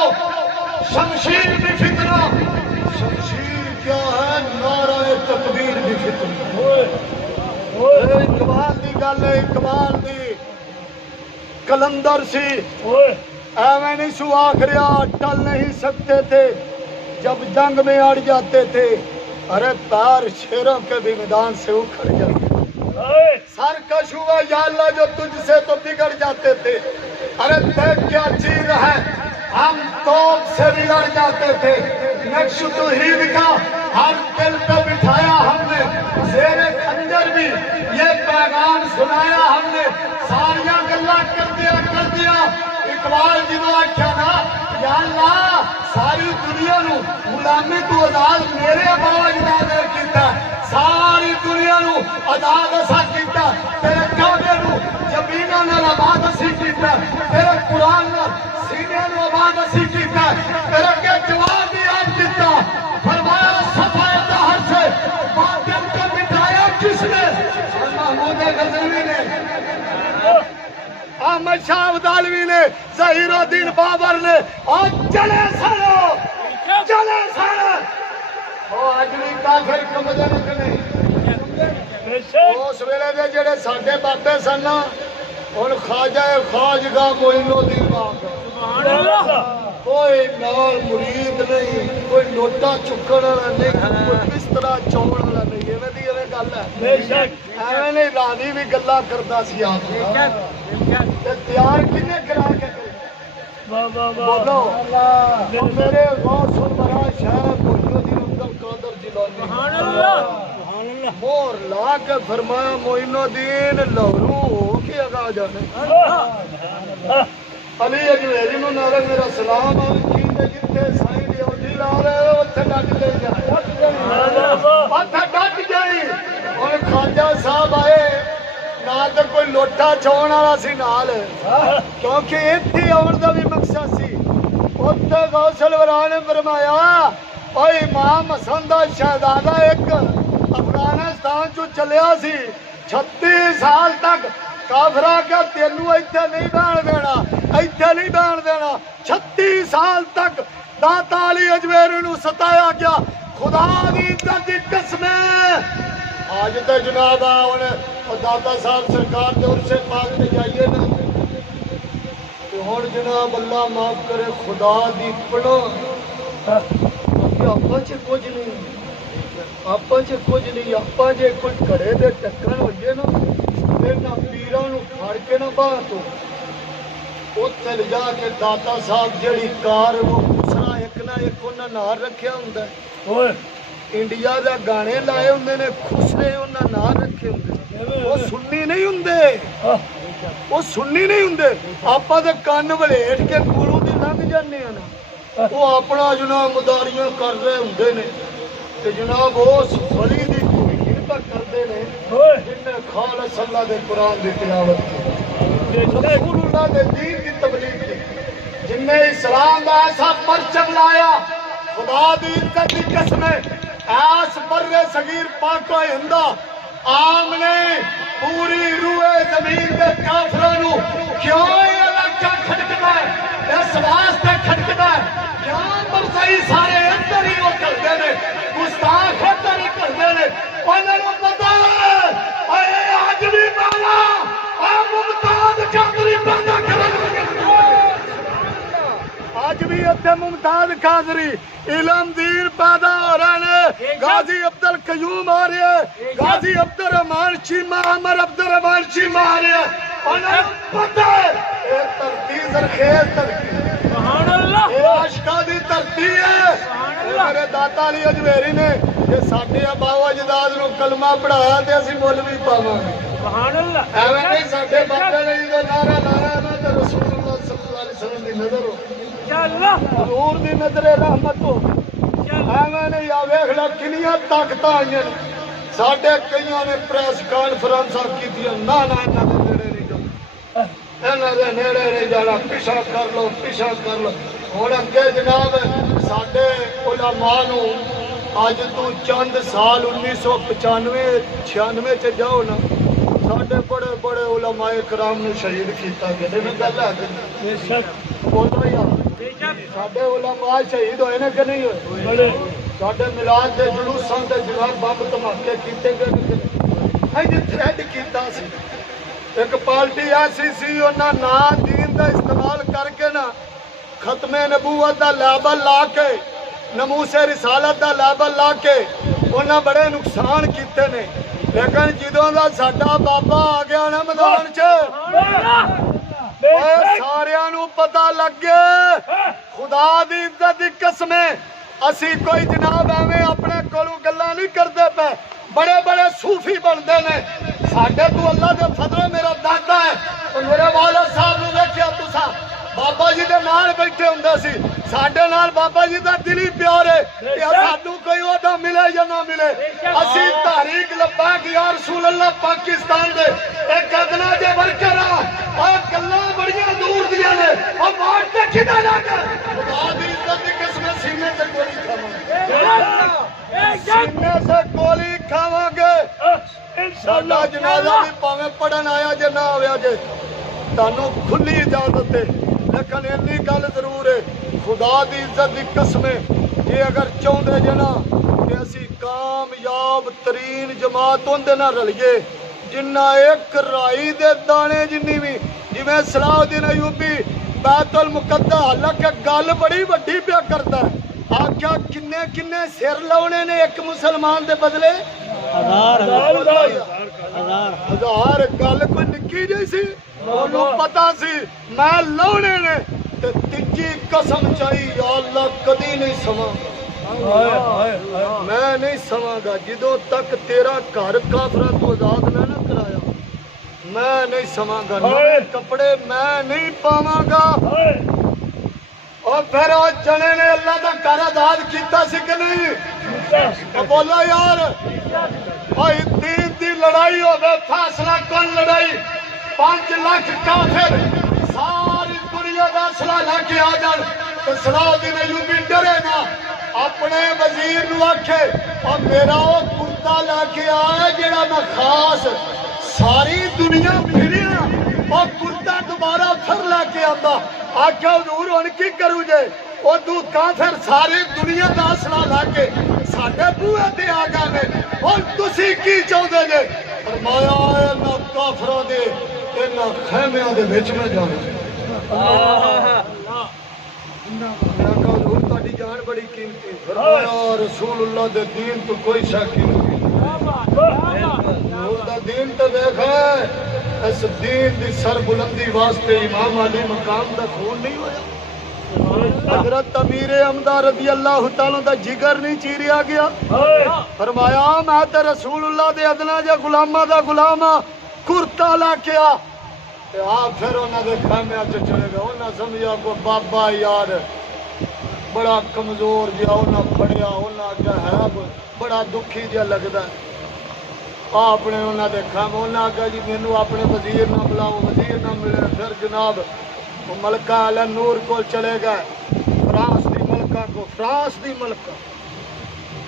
شمشیر بھی فتنہ شمشیر کیا ہے نعرہ تکبیر بھی فتنہ اقبال دی گل ہے اقبال دی کلندر سی ایویں نہیں سو آخریا ٹل نہیں سکتے تھے جب جنگ میں اڑ جاتے تھے ارے پیر شیروں کے بھی میدان سے اکھڑ جاتے سرکش ہوا یا اللہ جو تجھ سے تو بگڑ جاتے تھے ارے دیکھ کیا چیز ہے ہم توپ سے بھی لڑ جاتے تھے نقش توحید کا ہم دل پہ بٹھایا ہم نے زیر خنجر بھی یہ پیغام سنایا ہم نے ساریاں گلاں کر دیا اقبال جنہوں آکھیا نا یا اللہ ساری دنیا نو غلامی تو آزاد میرے باج نازل کیتا ساری دنیا نو آزاد اسا کیتا تیرے کعبے نو زمیناں نال آباد اسی کیتا تیرے قرآن نال سینے سینہ نو آباد اسی کیتا پھر اگے جواب بھی آپ دیتا فرمایا صفائے طاہر سے باطل کو مٹایا کس نے؟ محمود غزنوی نے، احمد شاہ ابدالوی نے، ظہیر الدین بابر نے، اور چلے سارو چلے سارو وہ اجلی کافر کمزن کہ نہیں؟ اس ویلے دے جڑے ساڈے بابے سن ہن خواجہ خواجگاہ معین الدین بابا کوئی نال مرید نہیں، کوئی لوٹا چکن والا نہیں، کوئی بسترا چون والا نہیں، ایویں دی ایویں گل ہے بے شک ایویں نہیں رانی بھی گلاں کردا سی آپ تے تیار کنے کرا کے بولو میرے غوث الورا شاہ معین الدین عبد القادر جیلانی سبحان اللہ مور لا کے فرمایا معین الدین لاہوروں ہو کے اگا جانے علی اجمیری نو نعرہ میرا سلام جیتے جتے سائیں دی اوڈی لا رہے اوتھے ڈٹ لے جائے اوتھے ڈٹ جائی اور خواجہ صاحب آئے نہ تو کوئی لوٹا چون والا سی نال کیونکہ ایتھے آن دا بھی مقصد سی اوتھے غوث الورا نے فرمایا او امام حسن دا شہزادہ ایک افغانستان چوں چلیا سی 36 سال تک کافرا کے تینوں ایتھے نہیں بہن دینا ایتھے نہیں بہن دینا 36 سال تک داتا علی اجمیری نو ستایا گیا خدا دی عزت دی قسم آج تے جناب آنے داتا صاحب سرکار دے عرصے پاک تے جائیے نا تو ہن جناب اللہ معاف کرے خدا دی پڑھو آپا چ کچھ نہیں آپا چ کچھ نہیں آپا جے کوئی کڑے دے ٹکر ہوئے نا پھر نہ پیران پھڑ کے نہ باہر تو اتنے لے جا کے داتا صاحب جڑی کار وہ خسرا ایک نہ ایک انہاں نال رکھیا ہوندا ہے انڈیا دے گانے لائے ہوندے نے خسرے انہاں نال رکھے ہوندے وہ سنی نہیں ہوندے وہ سنی نہیں ہوندے آپا دے کان ولیٹ کے کولوں دی لنگ جانے ہیں نا وہ اپنا جناب مداریاں کر رہے ہوندے نے تے جناب اس ولی دی کرتے ہیں جن نے خالص اللہ دے قرآن دی تلاوت کی رسول اللہ دے دین کی تبلیغ کی جن نے اسلام دا ایسا پرچم لایا خدا دی عزت دی قسم ایس بر صغیر پاک و ہندا عام نے پوری روئے زمین دے کافراں نو کیوں یہ علاقہ کھٹکدا ہے اس واسطے کھٹکدا ہے کیوں مرزائی سارے اندر ہی وہ کرتے نے گستاخ اندر ہی کرتے نے انہوں نے پتا ہے اے آج بھی بالا اے ممتاز قادری پیدا کرنے آج بھی اتنے ممتاز قادری علم دین پیدا ہو رہے ہیں غازی عبد القیوم آ رہے ہیں غازی عبد الرحمان چیمہ عمر عبد الرحمان چیمہ آ رہے ہیں انہوں نے پتا ہے اے ترتیز رخیز ترتیز سبحان اللہ اے عاشقہ دی ترتیز ہے میرے داتا علی اجمیری نے یہ ساڈے باو اجداد نو کلمہ پڑھایا تے اسی مولوی پاواں گے سبحان اللہ ایویں نہیں ساڈے بابے نے جو نعرہ لایا نا تے رسول اللہ صلی اللہ علیہ وسلم دی نظر ہو انشاءاللہ حضور دی نظر رحمت ہو ایویں نہیں آ ویکھ لو کنیاں طاقتاں آئیاں ساڈے کئیاں نے پریس کانفرنساں کیتیاں نہ انہاں دے نیڑے نہیں جانا انہاں دے نیڑے نہیں جانا پیچھا کر لو ہن اگے جناب ساڈے علماء نو اج تو چند سال 1995-96 چ جاؤ نا ساڈے بڑے بڑے علماء کرام نے شہید کیتا گیا میں گل ہے بے شک بولو یار ساڈے علماء شہید ہوئے نے کہ نہیں ہوئے ساڈے میلاد دے جلوساں تے جناب بم دھماکے کیتے گئے اج تھریڈ کیتا سی ایک پارٹی ایسی سی انہاں نام دین دا استعمال کر کے نا ختم نبوت دا لیبل لا کے نموس رسالت دا لیبل لا کے انہاں بڑے نقصان کیتے نے لیکن جدوں دا ساڈا بابا آ گیا نا میدان چ ساریاں نو پتہ لگ گیا خدا دی عزت دی قسم اسی کوئی جناب ایویں اپنے کولوں گلاں نہیں کردے پے بڑے بڑے صوفی بنتے ہیں ساڈے تو اللہ دے فضل میرا دادا ہے میرے والد صاحب نو ویکھیا تساں بابا جی دے نال بیٹھے ہوندے سی ساڈے نال بابا جی دا دلی پیار ہے کہ سانوں کوئی عہدہ ملے یا نہ ملے اسی تحریک لبیک یا رسول اللہ پاکستان دے ایک ادنا جے ورکر اور گلاں بڑیاں دور دیاں نے اور ووٹ تے کدھر آ گئے خدا دی عزت دی قسم سینے سے گولی کھاواں سینے سے گولی کھاواں گے انشاءاللہ جنازہ بھی پاویں پڑھن آیا جے نہ آیا جے تانوں کھلی اجازت ہے لیکن اتنی گل ضرور ہے خدا دی عزت دی قسم یہ اگر چاہندے جے نا کہ اسی کامیاب ترین جماعت ہوندے نہ رلیے جنہ ایک رائی دے دانے جنی بھی جویں صلاح الدین ایوبی بیت المقدس حالانکہ گل بڑی وڈی پیا کردا ہے آکھیا کنے کنے سر لاونے نے ایک مسلمان دے بدلے ہزار گل کوئی نکی جی سی انہوں پتا سی میں لاونے نے تے تیجی قسم چاہی یا اللہ کدی نہیں سواں میں نہیں سواں گا جدوں تک تیرا گھر کافراں تو آزاد نہ کرایا میں نہیں سواں گا نئے کپڑے میں نہیں پاواں گا اور پھر وہ جنے نے اللہ دا گھر آزاد کیتا سی کہ نہیں بولو یار دین دی لڑائی ہوے فیصلہ کون لڑائی 5 لاکھ کافر ساری دنیا دا اسلحہ لے کے آ جان تو صلاح الدین ایوبی ڈرے نا اپنے وزیر نو آکھے اور میرا وہ کرتا لے کے آیا جڑا میں خاص ساری دنیا پھریا اور کرتا دوبارہ پھر لے کے آتا آکھا حضور ہن کی کروں جے وہ تو کافر ساری دنیا دا اسلحہ لے کے ساڈے بوئے تے آ گئے نے اور تسی کی چاہندے جے فرمایا انہاں کافراں دے انہاں خیمیاں دے وچ میں جانا تہاڈی جان بڑی قیمتی فرمایا رسول اللہ دے دین تو کوئی شک نہیں حضور دا دین تے ویکھ اس دین دی سر بلندی واسطے امام علی مقام دا خون نہیں ہویا حضرت امیر حمزہ رضی اللہ تعالیٰ دا جگر نہیں چیریا گیا فرمایا میں تے رسول اللہ دے ادنا جا غلامہ دا غلامہ کرتا لا کیا پھر انہاں دے خیمیاں چ چلے گا انہاں سمجھا کو بابا یار بڑا کمزور جہا انہاں پڑھیا انہاں کیا ہے بڑا دکھی جہا لگدا ہے اپنے انہاں دے خیم انہاں کہا جی مینوں اپنے وزیر نہ بلاؤ وزیر نہ ملے پھر جناب وہ ملکہ علی نور کو چلے گئے فرانس دی ملکہ کو فرانس دی ملکہ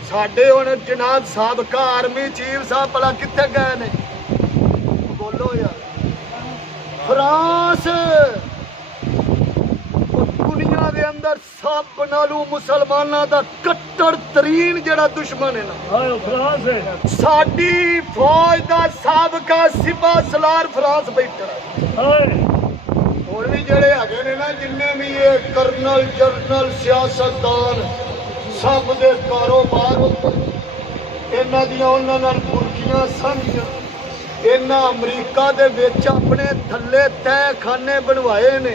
ساڈے ہونے جناب سابقہ آرمی چیف صاحب بلا کتے گئے نے بولو یار فرانس دنیا دے اندر سب نالو مسلماناں دا کٹڑ ترین جڑا دشمن ہے نا فرانس ہے ساڈی فوج دا سابقہ سپاہ سالار فرانس بیٹھا ہے اور بھی جڑے اگے نے نا جننے بھی یہ کرنل جنرل سیاستدان سب دے کاروبار انہاں دیاں انہاں نال برکیاں سنگیاں انہاں امریکہ دے وچ اپنے تھلے تہ خانے بنوائے نے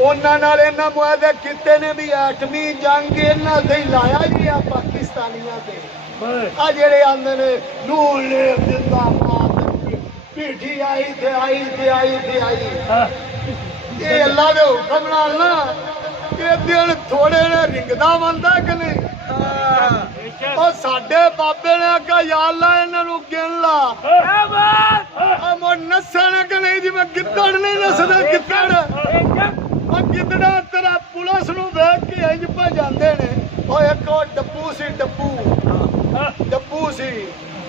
انہاں نال انہاں معاہدے کیتے نے بھی ایٹمی جنگ انہاں تے لایا جی آ پاکستانیاں تے آ جڑے آندے نے نور لے زندہ باد پیٹھی آئی تے آئی تے آئی تے آئی یہ اللہ دے حکم نال نا یہ دن تھوڑے نے رنگدا بندا کہ نہیں اور ساڈے بابے نے کہا یا اللہ انہاں نوں گن لا ہم نسن کہ نہیں جی میں گدڑ نہیں نسدا گدڑ اور گدڑا تیرا پولیس نوں ویکھ کے انج پہ جاندے نے او ایک ڈبو سی ڈبو سی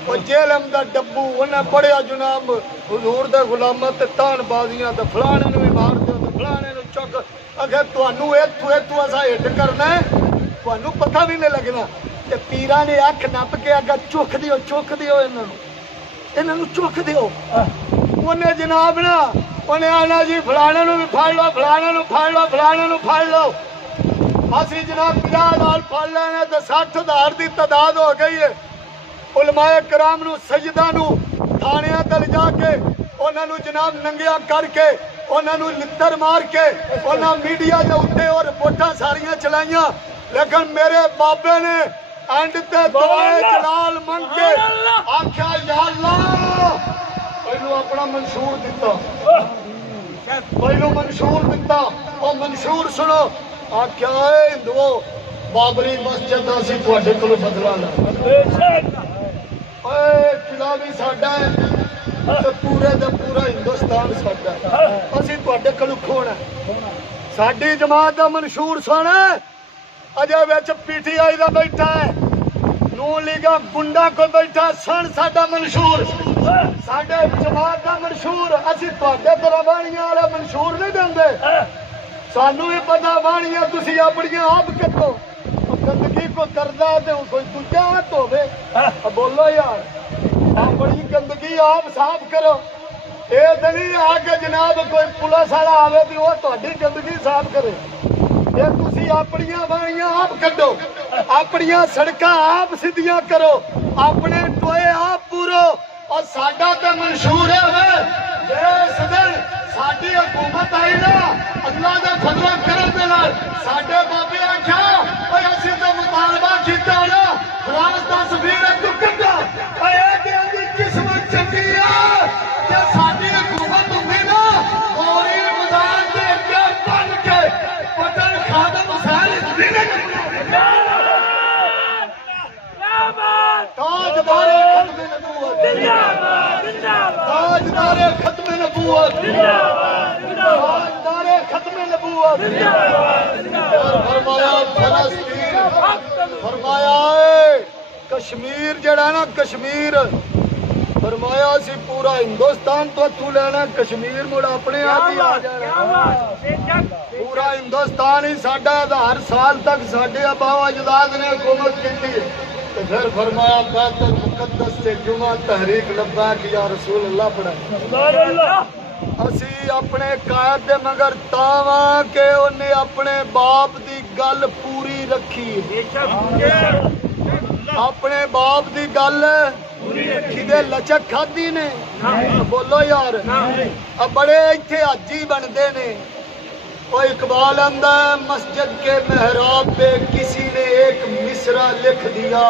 وہ جیلم دا ڈبو انہیں پڑھیا جناب حضور دے غلامت تے تان بازیاں تے فلانے نوں بھی مار دیو تے فلانے نوں چک اگر تانوں ایتھوں اسا ہٹ کرنا ہے تانوں پتہ بھی نہیں لگنا تے پیراں نے اکھ نپ کے اگر چوک دیو انہاں نوں چوک دیو انہیں جناب نا انہیں آنا جی فلانے نوں بھی پھڑ لو فلانے نوں پھڑ لو فلانے نوں پھڑ لو اسی جناب 50,000 پھڑ لینے تے 60,000 دی تعداد ہو گئی ہے علماء کرام نو سجدہ نو تھانیاں تے جا کے انہاں نو جناب ننگیا کر کے انہاں نو لتر مار کے انہاں میڈیا دے اوتے اور رپورٹاں ساریاں چلائیاں لیکن میرے بابے نے اینڈ تے دعائے جلال منگ کے آکھیا یا اللہ پہلو اپنا منشور دیتا پہلو منشور دیتا اور منشور سنو آکھیا اے ہندوؤ بابری مسجد اسی تواڈے کولوں بدلا لا قلعہ بھی ساڈا ہے تے پورے دا پورا ہندوستان ساڈا ہے اسی تواڈے کولوں کھونا ਸਾਡੀ ਜਮਾਤ ਦਾ ਮਨਸ਼ੂਰ ਸੁਣ, ਅਜੇ ਵਿੱਚ ਪੀਟੀਆਈ ਦਾ ਬੈਠਾ ਹੈ, ਨੂਨ ਲੀਗਾ ਗੁੰਡਾ ਕੋਈ ਬੈਠਾ, ਸੁਣ ਸਾਡਾ ਮਨਸ਼ੂਰ, ਸਾਡੇ ਜਮਾਤ ਦਾ ਮਨਸ਼ੂਰ। ਅਸੀਂ ਤੁਹਾਡੇ ਤਰ੍ਹਾਂ ਬਾਣੀਆਂ ਵਾਲਾ ਮਨਸ਼ੂਰ ਨਹੀਂ ਦਿੰਦੇ, ਸਾਨੂੰ ਵੀ ਪਤਾ ਬਾਣੀਆਂ ਤੁਸੀਂ ਆਪਣੀਆਂ ਆਪ ਕੱਢੋ। ਗੰਦਗੀ ਕੋਈ ਕਰਦਾ ਤੇ ਕੋਈ ਦੂਜਾ ਹੱਥ ਹੋਵੇ, ਬੋਲੋ ਯਾਰ, ਆਪਣੀ ਗੰਦਗੀ ਆਪ ਸਾਫ਼ ਕਰੋ। ਇਹ ਤਾਂ ਨਹੀਂ ਆ ਕੇ ਜਨਾਬ ਕੋਈ ਪੁਲਿਸ ਵਾਲਾ ਆਵੇ ਤੇ ਉਹ ਤੁਹਾਡੀ ਗੰਦਗੀ ਸਾਫ਼ ਕਰੇ। ਇਹ ਤੁਸੀਂ ਆਪਣੀਆਂ ਬਾਣੀਆਂ ਆਪ ਕੱਢੋ, ਆਪਣੀਆਂ ਸੜਕਾਂ ਆਪ ਸਿੱਧੀਆਂ ਕਰੋ, ਆਪਣੇ ਟੋਏ ਆਪ ਪੂਰੋ। ਔਰ ਸਾਡਾ ਤਾਂ ਮਨਸ਼ੂਰ ਹੈ ਵੇ, ਜਿਸ ਦਿਨ ਸਾਡੀ ਹਕੂਮਤ ਆਈ ਨਾ, ਅੱਲਾ ਦਾ ਫਜ਼ਲ ਕਰਨ ਦੇ ਨਾਲ ਸਾਡੇ ਬਾਬੇ ਆਖਿਆ ਓਏ ਅਸੀਂ ਤਾਂ ਮੁਤਾਲਬਾ ਕੀਤਾ ਨਾ, ਫਰਾਂਸ ਦਾ ਸਫੀਰ ਤੂੰ ਕੱਢਾ, ਓਏ ਇਹਦੀ ਕਿਸਮਤ ਚੰਗੀ ਆ ਜੇ ਸਾਡੀ ਹਕੂਮਤ ਹੁੰਦੀ ਨਾ, ਗੋਰੀ ਮੈਦਾਨ ਦੇ ਅੱਗੇ ਬਣ ਕੇ ਪਟਨ ਖਾਦਮ ਹੁਸੈਨ ਜ਼ਿੰਦਗੀ ਤਾਜਦਾਰੇ ਖਤਮ ਨਬੂਵਤ ਜ਼ਿੰਦਾਬਾਦ, ਤਾਜਦਾਰੇ ਖਤਮ ਨਬੂਵਤ ਜ਼ਿੰਦਾਬਾਦ, ਤਾਜਦਾਰੇ ਖਤਮ ਨਬੂਵਤ ਜ਼ਿੰਦਾਬਾਦ। ਫਰਮਾਇਆ ਫਲਸਤੀਨ, ਫਰਮਾਇਆ ਕਸ਼ਮੀਰ ਜਿਹੜਾ ਨਾ ਕਸ਼ਮੀਰ, ਫਰਮਾਇਆ ਸੀ ਪੂਰਾ ਹਿੰਦੁਸਤਾਨ ਤੋਂ ਤੂੰ ਲੈਣਾ, ਕਸ਼ਮੀਰ ਮੁੜ ਆਪਣੇ ਆਪ ਹੀ ਆ ਜਾਣਾ। ਪੂਰਾ ਹਿੰਦੁਸਤਾਨ ਹੀ ਸਾਡਾ, 1000 ਸਾਲ ਤੱਕ ਸਾਡੇ ਆਬਾਓ ਅਜਦਾਦ ਨੇ ਹੁਕੂਮਤ ਕੀਤੀ। تو پھر فرمایا بیت المقدس سے جمعہ تحریک لبیک یا رسول اللہ پڑھا۔ اسی اپنے قائد دے مگر تاواں کہ انہیں اپنے باپ دی گل پوری رکھی، اپنے باپ دی گل کدے لچک کھادی نے، بولو یار اب بڑے ایتھے حجی بندے نے۔ وہ اقبال آندا ہے مسجد کے محراب پہ کسی نے ایک مصرع لکھ دیا،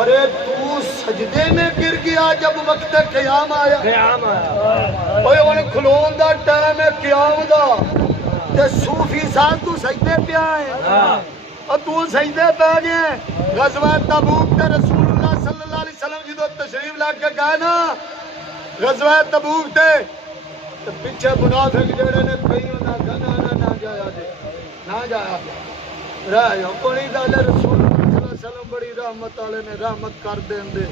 ارے تو سجدے میں گر گیا جب وقت قیام آیا۔ اوے ہن کھلون دا ٹائم ہے قیام دا، تے صوفی صاحب تو سجدے پہ آئے اور تو سجدے پہ گئے۔ غزوہ تبوک تے رسول اللہ صلی اللہ علیہ وسلم جدو تشریف لا کے گئے نا غزوہ تبوک تے پیچھے منافق جڑے نے کئی نہ جایا دے نہ جایا رہ جاؤ کوئی گل رسول اللہ صلی اللہ علیہ وسلم بڑی رحمت والے نے رحمت کر دیں دے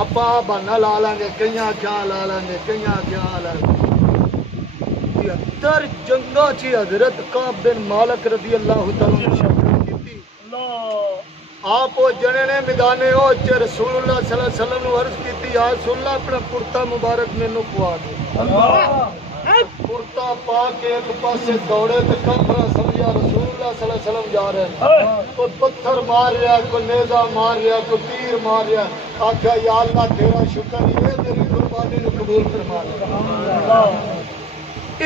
آپ بہانا لا لیں گے کئیاں کیا لا لیں گے کئیاں کیا لا لیں گے۔ 73 جنگاں چی حضرت کعب بن مالک رضی اللہ تعالیٰ نے شرکت کی تھی۔ آپ وہ جنے نے میدانے ہو چے رسول اللہ صلی اللہ علیہ وسلم نے عرض کی تھی یا رسول اللہ اپنا کرتا مبارک میں نو پوا دے۔ کرتا پا کے ایک پاسے دوڑے تو کمرہ سمجھا رسول اللہ صلی اللہ علیہ وسلم جا رہے ہیں، کوئی پتھر مار رہا کوئی نیزہ مار رہا کوئی تیر مار رہا، آکھا یا اللہ تیرا شکر یہ میری قربانی کو قبول فرما لے۔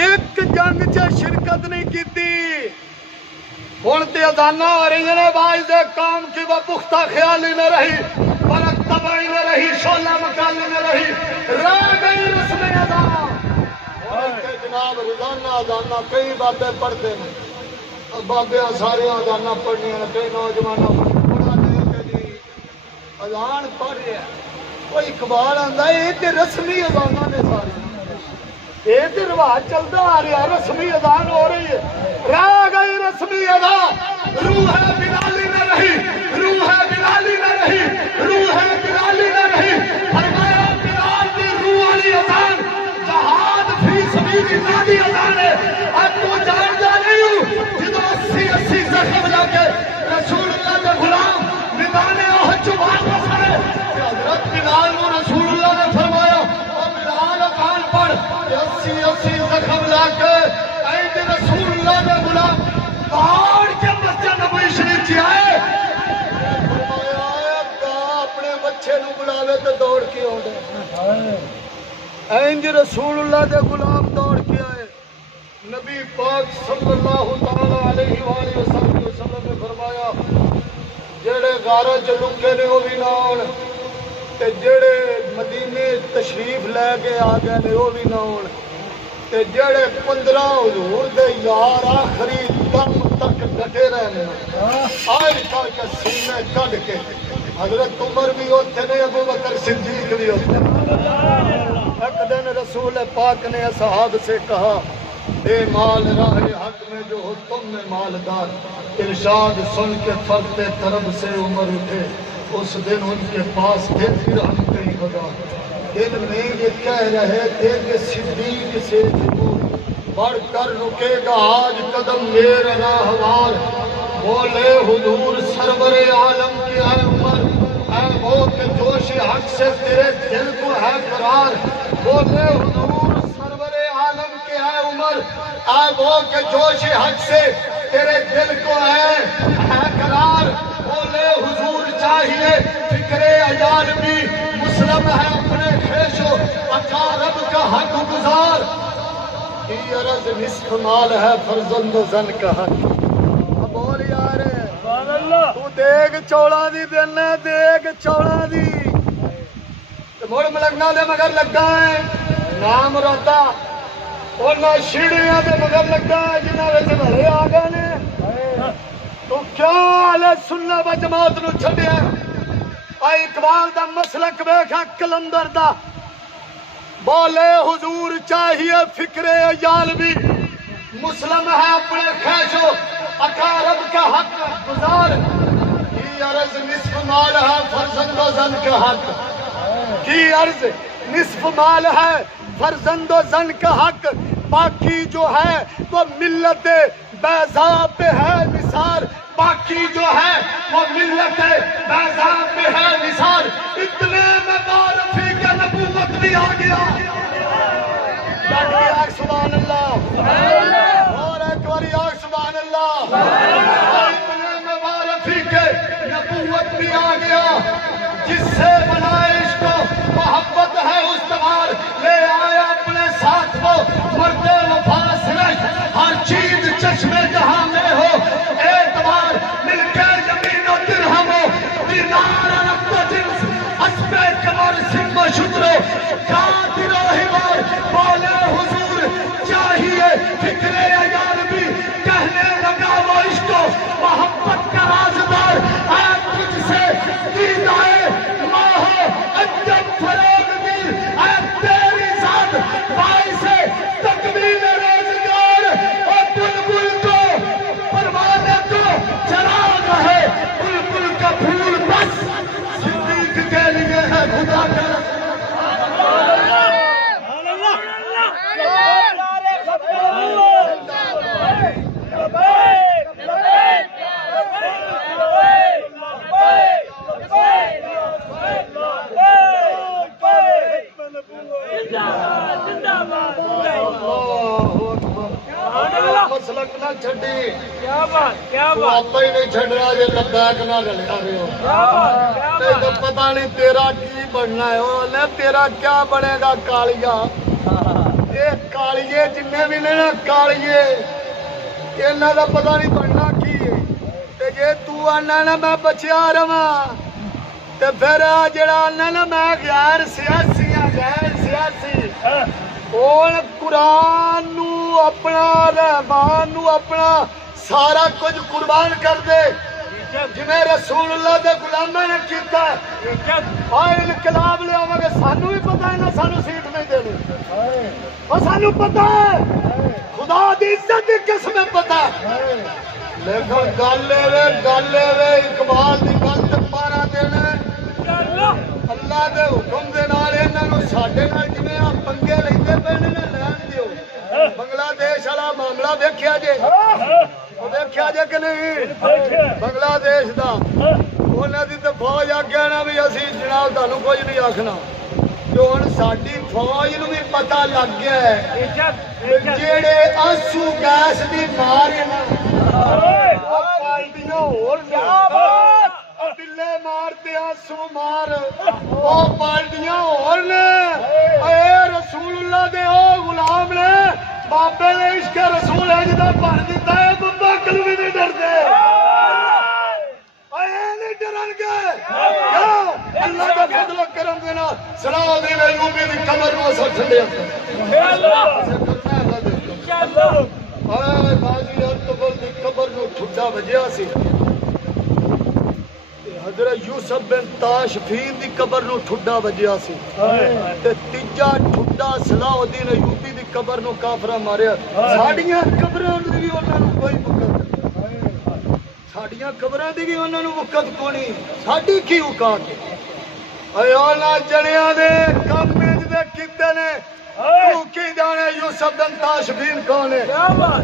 ایک جنگ چ شرکت نہیں کیتی، ہن تے اذاناں ہو رہی ہیں باعث قوم کی وہ پختہ خیالی نہ رہی، فرق تباہی نہ رہی، شعلہ مکانی نہ رہی، رہ گئی رسم اذان۔ جناب روزانہ اذاناں کئی بابے پڑھتے ہیں، بابے سارے اذاناں پڑھنی ہیں، کئی نوجوانوں بڑا دے کے جی اذان پڑھ رہے ہیں۔ وہ اقبال آندا ہے یہ تے رسمی اذاناں نے ساری، یہ تے رواج چلتا آ رہا ہے، رسمی اذان ہو رہی ہے، رہ گئی رسمی اذان۔ روح بلالی نہ رہی، روح بلالی نہ رہی، روح بلالی نہ رہی، فرمایا بلال دی روح والی اذان جہاد فی سبیل اللہ دی اذان ہے۔ اب تو جانتا نہیں ہوں جدو 80 زخم لا کے رسول اللہ کے غلام میدان احد چ واپس آئے، حضرت بلال کو رسول اللہ نے فرمایا او بلال اذان پڑھ، 80 زخم لا کے عید رسول اللہ کے غلام دوڑ کے مسجد نبوی شریف چ آئے، فرمایا اپنے بچے نو بلاوے تو دوڑ کے آؤں، اینج رسول اللہ دے غلام دوڑ کے آئے۔ نبی پاک صلی اللہ تعالی علیہ وآلہ وسلم نے فرمایا جڑے غارہ چ لکے نے وہ بھی نہ آن، تے جڑے مدینے تشریف لے کے آ گئے نے وہ بھی نہ آن، تے جڑے 15 حضور دے یار آخری دم تک ڈٹے رہنے آج کر کے سینے کڈ کے، حضرت عمر بھی ہوتے نے، ابو بکر صدیق بھی ہوتے۔ ایک دن رسول پاک نے اصحاب سے کہا بے مال راہ حق میں جو ہو تم میں مالدار، ارشاد سن کے فرتے طرب سے عمر اٹھے، اس دن ان کے پاس تھے پھر ہم کئی خدا، دن میں یہ کہہ رہے تھے کہ صدیق سے ضرور بڑھ کر رکے گا آج قدم میرا راہوار، بولے حضور سرور عالم کی ہے عمر، اے وہ کہ جوش حق سے تیرے دل کو ہے قرار، بولے حضور سرور عالم کی ہے عمر، اے وہ کہ جوش حق سے تیرے دل کو ہے قرار، بولے حضور چاہیے فکر عیال بھی مسلم ہے اپنے خیش و اقارب کا حق گزار، کی عرض نصف مال ہے فرزند و زن کا حق، اب بول یار تو دیکھ چوڑا دی دینا دیکھ چوڑا دی مڑ ملنگا دے مگر لگا ہے نام راتا اور نہ شیڑیاں دے مگر لگا ہے جنہاں وچ بھلے آ گئے نے، تو کیا اہل سنت و جماعت نو چھڈیا؟ اے اقبال دا مسلک ویکھا کلندر دا، بولے حضور چاہیے فکر عیال بھی مسلم ہے اپنے خیش و اقارب کا حق گزار، کی عرض نصف مال ہے فرزند و زن کا حق، کی عرض نصف مال ہے فرزند و زن کا حق، باقی جو ہے وہ ملت بیضاء پہ ہے نثار، باقی جو ہے وہ ملت بیضاء پہ ہے نثار، اتنے میں معرفی کا نبوت بھی آ گیا، سبحان اللہ اور ایک باری آگ سبحان اللہ، اتنے میں معرفی کے نبوت بھی آ گیا، جس سے بنائے عشق و محبت ہے استوار، لے آیا اپنے ساتھ وہ مرد وفا سرش، ہر چیز چشمے جہاں میں ہو اعتبار، مل کے زمین و درہم و دینار رفت و جنس، اسب کمر سم و شتر و قاتل و حمار، بولے حضور چاہیے فکر عیال بھی کہنے لگا وہ عشق و محبت کا رازدار، اے تجھ سے دیدائے ماہ عجب فروغ دی، اے تیری ذات باعث تکمیل روزگار، اور بلبل کو پروانے کو چراغ ہے، بلبل کا پھول بس صدیق کے لیے ہے خدا کا مسلک نہ چھڈی، تو آپ ہی نہیں چھڈ رہا جی لبیک نہ رلیا رہے ہو، تو پتہ نہیں تیرا کی بننا ہے، تیرا کیا بنے گا کالیا، یہ کالیے جن بھی نے نا کالیے یہاں کا پتہ نہیں بننا کی ہے، جی تو آنا نا میں بچیا رہا تو پھر جڑا آنا نا میں غیر سیاسی ہاں غیر سیاسی، اور قرآن نو اپنا رحمان نو اپنا سارا کچھ قربان کر دے، جنہیں رسول اللہ دے غلاموں نے کیتا ہے، اور انقلاب لے آواں گے، سانو بھی پتہ ہے نا سانو سیٹ نہیں دینی، اور سانو پتہ ہے خدا دی عزت دی کس میں پتہ ہے، لیکن گل وے اقبال دی گل تے پارا دینا اللہ دے حکم دے نال انہاں نوں ساڈے نال جویں آ پنگے لیندے پے نے لین دیو، بنگلہ دیش والا معاملہ دیکھیا جے، وہ دیکھیا جے کہ نہیں، بنگلہ دیش دا انہاں دی تے فوج آگیا نا بھی اسی جناب تانوں کچھ نہیں آکھنا، جو ہن ساڈی فوج نوں بھی پتہ لگ گیا ہے جڑے آنسو گیس دی مار نا پارٹیاں ہور بلے مارتے آنسو مار وہ پارٹیاں ہور نے، اے رسول اللہ دے او غلام نے بابے نے عشق رسول ہے جدا بھر دیتا ہے، بابا کل بھی نہیں ڈرتے، اے نہیں ڈرن گے کیا اللہ کا فضل و کرم دینا صلاح دین ایوبی دی کمر نو اسا ٹھنڈے اے بازی ارطغرل دی قبر نو ٹھڈا وجیا سی، حضرت یوسف بن تاشفین دی قبر نو ٹھڈا وجیا سی، تے تیجا ٹھڈا صلاح الدین ایوبی دی قبر نو کافرہ ماریا ساڈیاں قبراں دی بھی انہاں نو کوئی وقت ساڈیاں قبراں دی بھی انہاں نو وقت کونی ساڈی کی اوقات اے اونا جڑیاں دے کم وچ دے کیتے نے تو کی جانے یوسف بن تاشفین کون ہے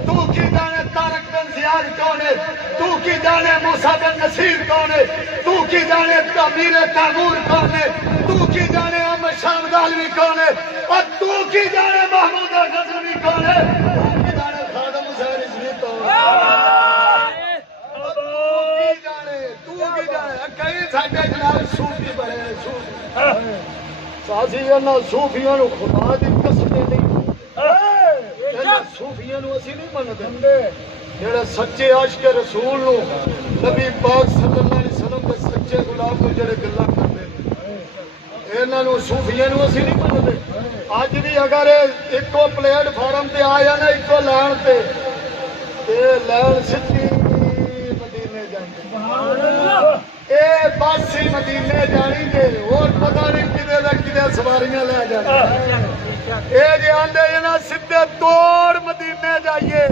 تو کی جانے طارق بن زیاد کون ہے تو کی جانے موسیٰ بن نصیر کون ہے تو کی جانے امیر تیمور کون ہے تو کی جانے احمد شاہ غالبی کون ہے اور تو کی جانے محمود غزنوی کون ہے تو کی جانے خادم حسین رضوی کون ہے تو کی جانے کئی ساڈے جناب صوفی بڑے ہیں صوفی سازی انہاں صوفیاں نو خدا دی قسم نہیں صوفیاں نو اسی نہیں منتے جڑے سچے عاشق رسول نو نبی پاک صلی اللہ علیہ وسلم دے سچے غلام نو جڑے گلاں کردے نے انہاں نو صوفیاں نو اسی نہیں منتے اج بھی اگر ایکو پلیٹ فارم تے آیا نا ایکو لائن تے لائن سچی مدینے جاندے سبحان اللہ اے بس ہی مدینے جانی دے اور پتہ نہیں کدے سواریاں لے جانے اے جی آندے نا سدھے توڑ مدینے جائیے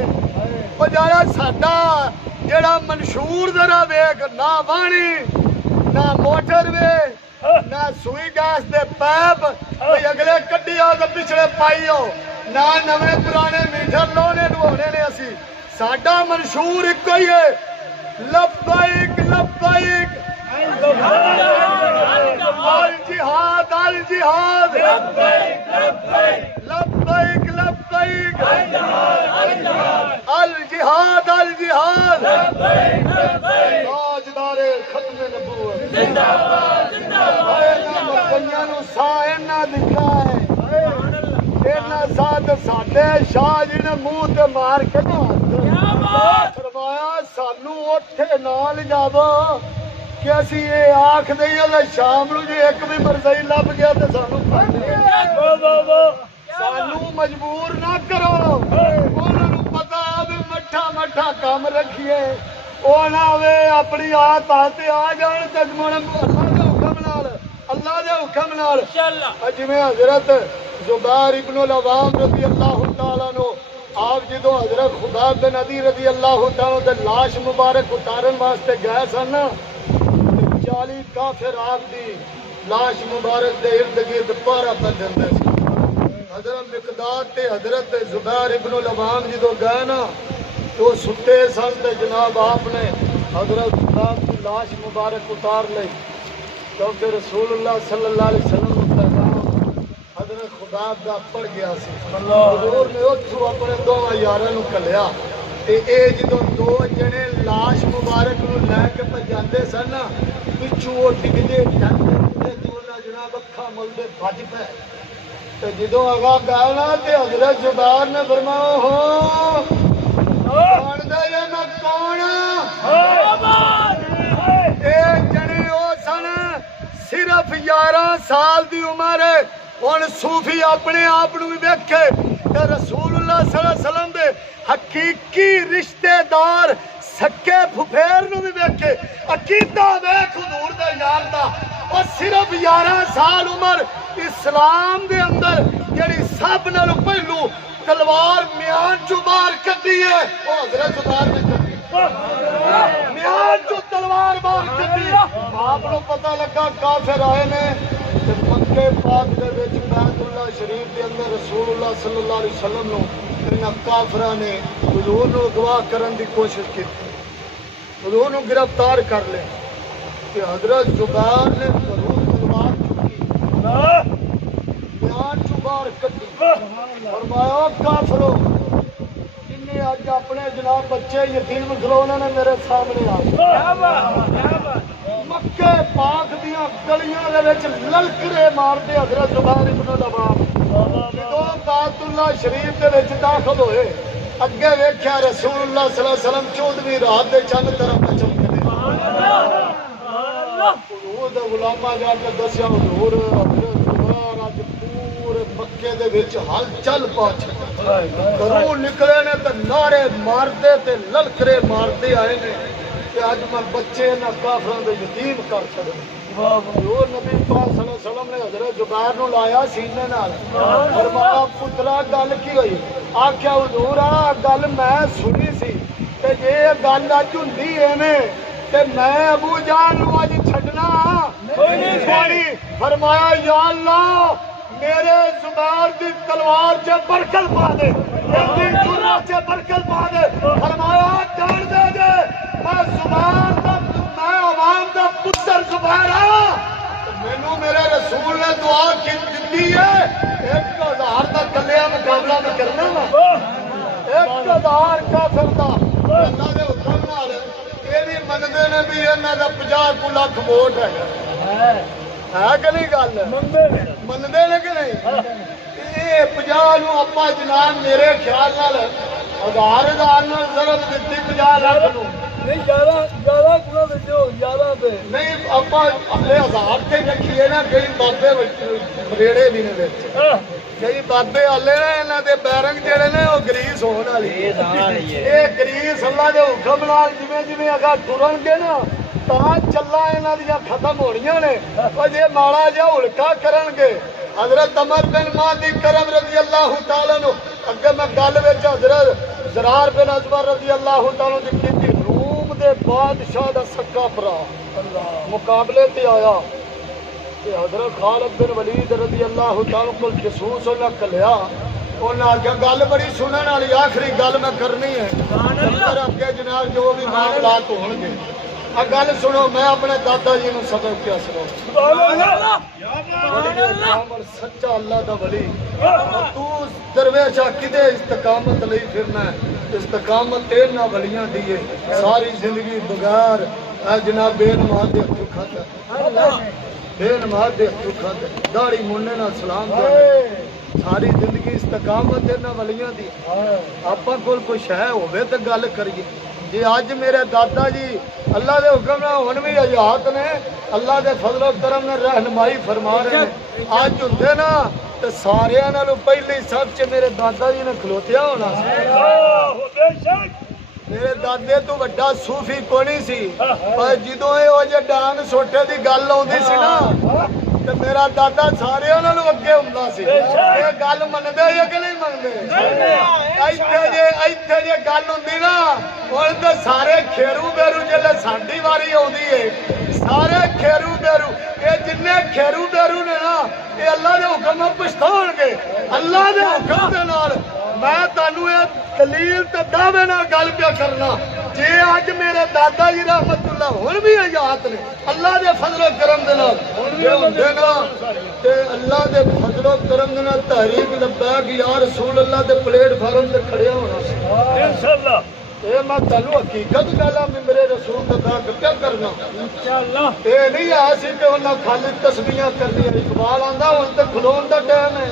او جایا ساڈا جڑا منشور ذرا ویکھ نہ وانی نہ موٹر وے نہ سوئی گیس دے پیپ بھئی اگلے کڈی آ تے پچھڑے پائی ہو نہ نویں پرانے میٹر لونے لوانے نے اسی ساڈا منشور اکو ہی ہے لبیک لبیک الجہاد الجہاد لبیک لبیک الجہاد الجہاد تاجدار ختم نبوت زندہ باد زندہ باد دنیا نو سائنا لکھا ہے اینا ساتھ ساڈے شاہ جی نے منہ تے مار کے فرمایا سانو اوتھے نال جاو کہ اسی یہ آنکھ دئیے شام نو جی ایک بھی مرضی لب گیا تو سانو مجبور نہ کرو انہوں پتا بھی مٹھا مٹھا کام رکھیے وہ نہ ہوئے اپنی آت آتے آ جان تجمن اللہ دے حکم نال جویں حضرت زبیر ابن العوام رضی اللہ تعالیٰ نو آپ جدو حضرت خدا بن عدی رضی اللہ تعالیٰ دے لاش مبارک اتارن واسطے گئے سن 40 کافر آپ دی لاش مبارک دے ارد گرد پارا پہ دندے حضرت مقداد تے حضرت زبیر ابن العوام جدو گئے نا تو ستے سن تے جناب آپ نے حضرت خداب کی لاش مبارک اتار لئی کیونکہ رسول اللہ صلی اللہ علیہ وسلم کا پیغام حضرت خداب دا پڑ گیا سی حضور نے اتھو اپنے دو یاراں نو کلیا تے اے جدو دو جنے لاش مبارک نو لے کے پجاندے سن نا پچھو ڈگدے ڈنڈے تے جناب اکھاں ملدے بھج پے تے جدو اگا گئے نا تے حضرت زبیر نے فرمایا ہو کون دے یہ میں کون اے جنے او سن صرف 11 سال دی عمر ہے ہن صوفی اپنے آپ نو ویکھے تے رسول اللہ صلی اللہ علیہ وسلم دے حقیقی رشتے دار سکے پھپھیر نو بھی ویکھے عقیدہ ویکھ حضور دے یار دا اور صرف 11 سال عمر اسلام دے اندر جڑی سب نالوں پہلو تلوار میان چو باہر کڈی ہے او حضرت زبیر نے کڈی میان چو تلوار باہر کڈی آپ نو پتہ لگا کافر آئے نے تے مکے پاک دے وچ بیت اللہ شریف دے اندر رسول اللہ صلی اللہ علیہ وسلم نو انہاں کافراں نے حضور نو اغوا کرن دی کوشش کیتی حضور نو گرفتار کر لے کہ حضرت زبیر نے ضرور تلوار چکی میان چو باہر کڈی فرمایا کافرو جنہیں اج اپنے جناب بچے یتیم کھلونے نے میرے سامنے آ مکے پاک دیاں گلیاں دے وچ للکرے ماردے حضرت زبیر ابن العوام جدوں بیت اللہ شریف دے وچ داخل ہوئے اگے ویکھیا رسول اللہ صلی اللہ علیہ وسلم 14ویں رات دے چند طرف پہ چمکدے حضور دے غلاماں جا کے دسیا حضور حضرت زبیر اج پورے مکے دے وچ ہل چل پا چھڈا گھروں نکلے نے تے نعرے ماردے تے للکرے ماردے آئے نے کہ اج میں بچے نہ کافروں دے یتیم کر چھڑے حضور نبی پاک صلی اللہ علیہ وسلم نے حضرت زبیر نو لایا سینے نال فرمایا پترا گل کی ہوئی آکھیا حضور آ گل میں سنی سی تے جے گل اج ہوندی ایویں تے میں ابو جان نو اج چھڈنا کوئی فرمایا یا اللہ میرے زبیر دی تلوار چ برکت پا دے میری جرہ چ برکت پا دے فرمایا جان دے دے میں زبیر دا میں عوام دا پتر زبیر ہاں مینوں میرے رسول نے دعا کی دتی ہے 1000 دا کلیا مقابلہ میں کرنا وا 1000 کافر دا اللہ دے حکم نال یہ بھی منگتے نے بھی انہاں دا 50 لاکھ ووٹ ہے کہ نہیں گل منگتے نے کہ نہیں یہ 50 نو اپا جناب میرے خیال نال 1000 نال ضرب دتی 50 لاکھ نو نہیں 11 گنا وچوں 11 تے نہیں اپا اپنے 1000 تے رکھیے نا کئی بابے مریڑے بھی نے وچ کئی بابے آلے نے انہاں دے بیرنگ جڑے نے او گریس ہون والی اے گریس اللہ دے حکم نال جویں جویں اگا ٹرن گے نا تاں چلا انہاں دی ختم ہونیاں نے او جے ماڑا جا ہلکا کرن گے حضرت عمر بن مہدی کرم رضی اللہ تعالی عنہ اگے میں گل وچ حضرت زرار بن ازور رضی اللہ تعالی عنہ دی کیتی روم دے بادشاہ دا سکا بھرا مقابلے تے آیا کہ حضرت خالد بن ولید رضی اللہ تعالی کو جاسوس انہاں کلیا انہاں آگے گل بڑی سنن والی آخری گل میں کرنی ہے پھر اگے جناب جو بھی معاملات ہون گے گل سنو میں اپنے دادا جی نو سبق کیا سناؤں سچا اللہ دا ولی تو درویش کدے استقامت لئی پھرنا ہے استقامت انہاں ولیاں دی ہے ساری زندگی بغیر جناب بے نماز دے ہتھوں کھادا بے نماز دے ہتھوں کھادا داڑھی مننے نال سلام دے ساری زندگی استقامت انہاں ولیاں دی آپاں کول کوئی شے ہوے تے گل کریے جی اج میرے دادا جی اللہ دے حکم نال ہن بھی حیات نے اللہ دے فضل و کرم نال رہنمائی فرما رہے ہیں اج ہوندے نا تے سارے نالوں پہلی سب چ میرے دادا جی نے کھلوتیا ہونا میرے دادے تو بڑا صوفی کوئی نہیں سی پر جدوں اے جے ڈانگ سوٹے دی گل آوندی سی نا تے میرا دادا سارے نالوں اگے ہوندا سی اے گل منندے یا کہ نہیں منندے ایتھے جے گل ہوندی نا ہن تے سارے کھیرو بیرو جلے ساڈی واری آوندی ہے سارے کھیرو بیرو اے جننے کھیرو بیرو نے نا اے اللہ دے حکم نال پچھتاون گے اللہ دے حکم دے نال میں تانوں اے دلیل تے دعوے نال گل پیا کرنا جے اج میرے دادا جی رحمت اللہ ہن بھی حیات نے اللہ دے فضل و کرم دے نال ہن بھی ہوندے نا تے اللہ دے فضل و کرم دے نال تحریک لبیک یا رسول اللہ دے پلیٹ فارم تے کھڑے ہونا سی انشاءاللہ اے میں تانوں حقیقت گلا میرے رسول دا داغ کیا کرنا انشاءاللہ اے نہیں آ سی کہ انہاں خالی تسبیحاں کرنی اقبال آندا ہن تے کھلون دا ٹائم ہے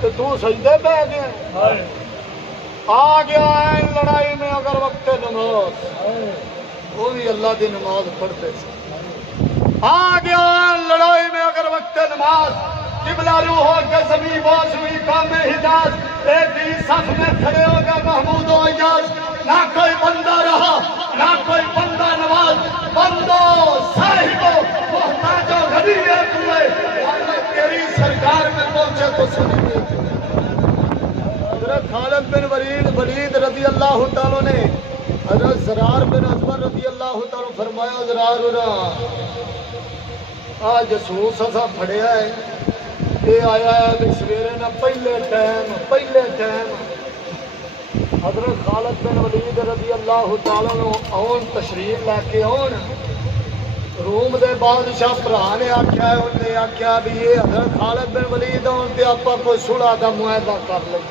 تے تو سجدے پہ گیا آ گیا ہے لڑائی میں اگر وقت نماز وہ بھی اللہ دی نماز پڑھتے تھے آ گیا ہے لڑائی میں اگر وقت نماز قبلہ روح ہو کے زمین باسوی کام حجاز ایک ہی صف میں کھڑے ہو گئے محمود و ایاز نہ کوئی بندہ رہا نہ کوئی بندہ نواز بندو صاحبو محتاجو غنیت ہوئے اللہ تیری سرکار میں پہنچے تو سنیے حضرت خالد بن ولید رضی اللہ تعالیٰ نے حضرت زرار بن ازور رضی اللہ تعالیٰ فرمایا زرار آج جاسوس اسا پھڑیا ہے یہ آیا ہے سویرے نہ پہلے ٹائم حضرت خالد بن ولید رضی اللہ تعالیٰ نے آن تشریف لے کے آن روم دے بادشاہ بھرا نے آخیا ہے انہیں آخیا بھی یہ حضرت خالد بن ولید آن تے آپ کوئی صلح دا معاہدہ کر لیں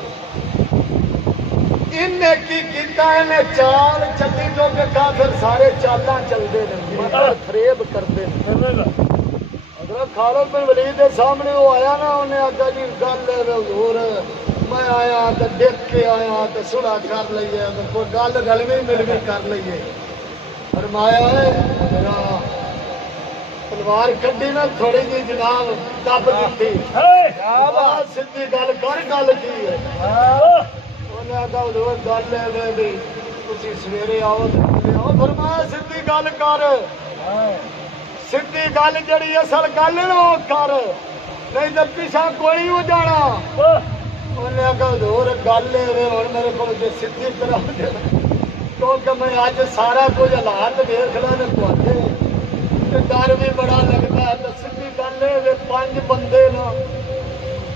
انہیں کی کیتا ہے چال چلی جو کہ کافر سارے چالاں چلتے ہیں مگر فریب کرتے ہیں حضرت خالد بن ولید کے سامنے وہ آیا نا انہیں آگا جی گل ہے حضور میں آیا تو دیکھ کے آیا تو صلح کر لئیے کوئی گل رلوی ملوی کر لئیے فرمایا ہے میرا تلوار کڈی نا تھوڑی جی جناب دب دیتی سیدھی گل کر گل کی ہے انہیں آگا حضور گل ہے بھی تسی سویرے آؤ تو آؤ فرمایا سیدھی گل کر سیدھی گل جڑی اصل گل نہ کر نہیں تو پیچھا کوئی نہیں ہو جانا انہیں آخر دور گل ہوں میرے کو سیدھی کرا دے کیونکہ میں اج سارا کچھ حالات دیکھ لا ڈر بھی بڑا لگتا ہے تو سیدھی گل ہے 5 بندے نا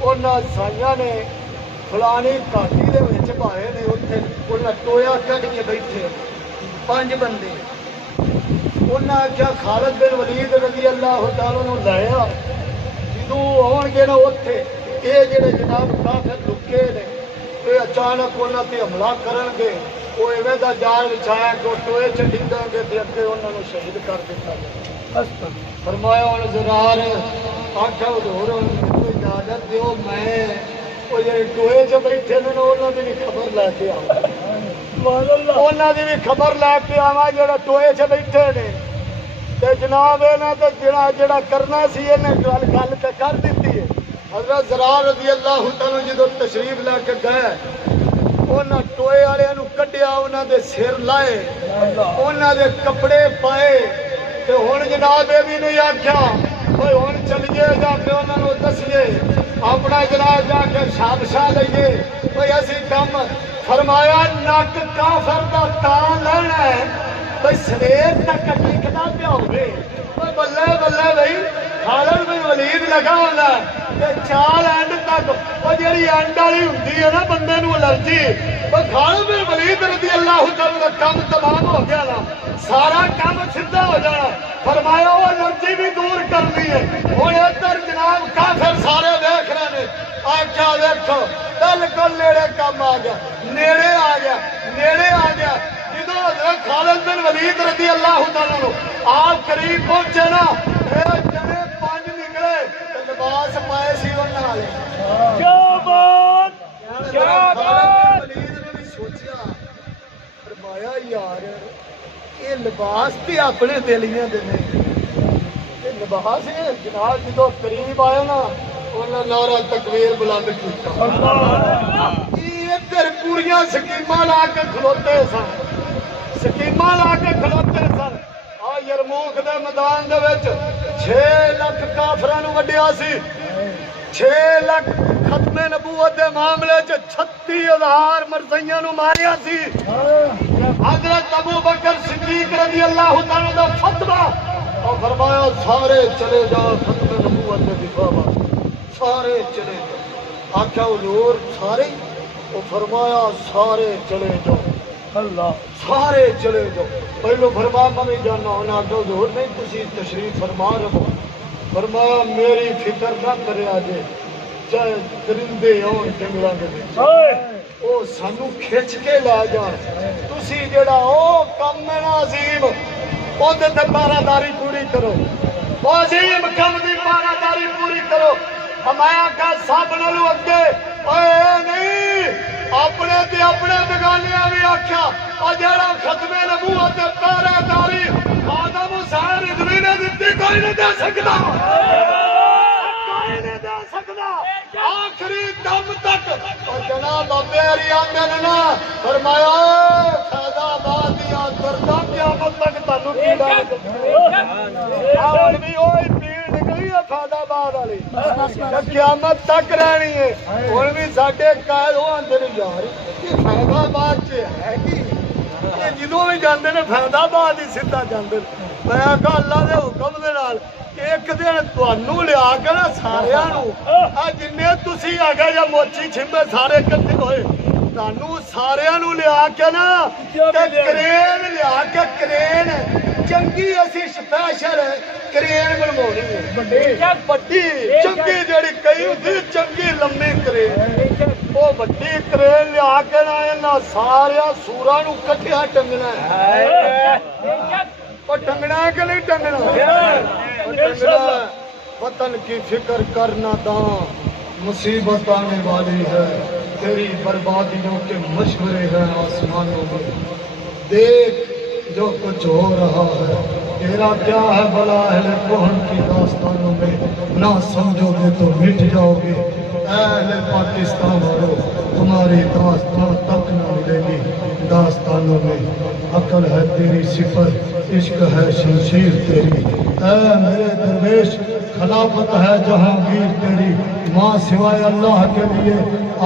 انہیں سائیاں نے فلانی گاٹی دے پائے نے اتنے انہیں ٹویا کٹ کے بیٹھے 5 بندے انہیں آخیا خالد بن ولید رضی اللہ تعالیٰ نے لایا جدو آن گے نا اتنے یہ جڑے جناب کافر لکے نے یہ اچانک انہوں نے حملہ کرن گے وہ ایویں دا جال بچھایا کہ وہ ٹوئے چ ڈگیں گے تو اگے انہوں نے شہید کر دیتا فرمایا ہوں زرار آخیا حضور اجازت دیو میں وہ جڑے ٹوئے چ بیٹھے نے انہوں کی بھی خبر لے کے آؤں انہوں کی بھی خبر لے کے آوا جڑا ٹوئے چ بیٹھے نے جناب یہاں تو جڑا کرنا سی گل تو کر دیتی ہے حضرت زرار رضی اللہ تعالیٰ جدو تشریف لے کے گئے انہوں ٹوئے والوں کڈیا انہوں دے سر لائے انہوں دے کپڑے پائے تو ہوں جناب یہ بھی نہیں آخیا کوئی ہوں چلیے جا کے انہوں نے دسیے اپنا جناب جا کے شادشاہ لئیے کوئی ایسی کم فرمایا نک کافر دا تان لینا ہے بھائی سویر تک ٹکتا پیا ہوئے بلے بلے بھائی خالد بن ولید لگا ہونا چال اینڈ تک وہ جی اینڈ والی ہوتی ہے نا بندے نو الرجی خالد بن ولید رضی اللہ تعالیٰ کا کام تمام ہو گیا نا سارا کام سیدھا ہو جانا فرمایا وہ الرجی بھی دور کرنی ہے ہوں ادھر جناب کافر سارے دیکھ رہے ہیں آخیا دیکھو بالکل نیڑے کام آ گیا نیڑے آ گیا نیڑے آ گیا جدو حضرت خالد بن ولید رضی اللہ تعالیٰ آپ قریب پہنچے نا جنے 5 نکلے لباس پائے سی انہوں کیا بات کیا بات ولید نے بھی سوچیا فرمایا یار یہ لباس بھی اپنے دلیاں دے یہ لباس ہے جناب جدو قریب آئے نا انہوں نے نعرہ تکبیر بلند کیا ادھر پوریاں سکیماں لا کے کھلوتے سن سکیماں لا کے کھلوتے سن یرموک دے میدان دے وچ 6 لاکھ کافراں نوں وڈیا سی 6 لاکھ ختم نبوت دے معاملے چ 36,000 مرزیاں نوں ماریا سی حضرت ابو بکر صدیق رضی اللہ تعالی دا فتویٰ اور فرمایا سارے چلے جاؤ ختم نبوت دے دفاع واسطے سارے چلے جاؤ آخیا حضور سارے وہ فرمایا سارے چلے جاؤ اللہ سارے چلے جاؤ پہلو فرما میں جانا انہیں آگے حضور نہیں تسی تشریف فرما رہو فرمایا میری فکر نہ کرے آجے چاہے درندے ہون جنگلاں دے وچ او سانو کھچ کے لے جان تسی جڑا او کم ہے نا عظیم او تے پاراداری پوری کرو او عظیم کم دی پاراداری پوری کرو ہمایا کا سب نالوں اگے اے نہیں اپنے تے اپنے بگانیاں بھی آکھیا اور جڑا ختم نبوت تے پاراداری آدم حسین رضوی نے دتی کوئی نہیں دے سکدا کوئی نہیں دے سکدا آخری دم تک اور جناب میری آنگن نا فرمایا فیض آباد دیا درداں قیامت تک تانوں کیڑا اور بھی اوہی پیڑ نکلی ہے فیض آباد والی قیامت تک رہنی ہے ہن بھی ساڈے قائد ہو آندے نے یار یہ فیض آباد چ ہے کہ جدوں بھی جاندے نے فیض آباد ہی سیدھا جاندے میں کہا اللہ دے حکم دے نال ایک دن تانوں لیا کے نا سارے جن تھی آگے یا موچی چھمبے سارے کٹھے ہوئے تانوں سارے لیا کے نا کرین لیا کے کرین چنگی اسی سپیشل کرین بنوانی ہے بڑی چنگی جڑی کئی ہوتی چنگی لمبی کرین وہ بڑی کرین لیا کے نا سارے سورا نو کٹھیا ٹنگنا ہے وہ ٹنگنا ہے کہ نہیں ٹنگنا وطن کی فکر کرنا داں مصیبت آنے والی ہے تیری بربادیوں کے مشورے ہیں آسمانوں میں دیکھ جو کچھ ہو رہا ہے تیرا کیا ہے بلا اہل کوہن کی داستانوں میں نہ سمجھو گے تو مٹ جاؤ گے اہل پاکستان والو تمہاری داستان تک نہ ملے گی داستانوں میں عقل ہے تیری صفت عشق ہے شمشیر تیری اے میرے درویش خلافت ہے جہانگیر تیری ماں سوائے اللہ کے لیے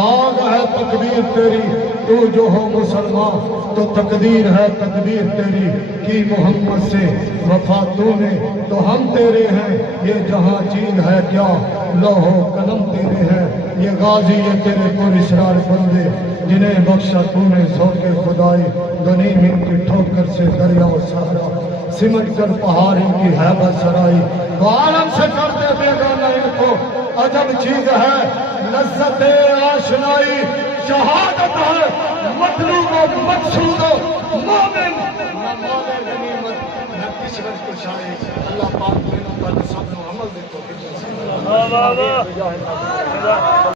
آگ ہے تقدیر تیری تو جو ہو مسلمان تو تقدیر ہے تقدیر تیری کی محمد سے وفا تو نے تو ہم تیرے ہیں یہ جہاں چیز ہے کیا لوح و قلم تیرے ہیں یہ غازی یہ تیرے پر اسرار بندے جنہیں بخشا تو نے ذوق خدائی غنیم ان کی ٹھوکر سے دریا و صحرا سمٹ کر پہاڑی کی ہیبت سرائی تو عالم سے کرتے بیگانہ ان کو عجب چیز ہے لذت آشنائی شہادت ہے مطلوب و مقصود و مومن نہ مال غنیمت نہ کسمت کشائی اللہ پاک میں نہ سب عمل دیکھو واہ واہ واہ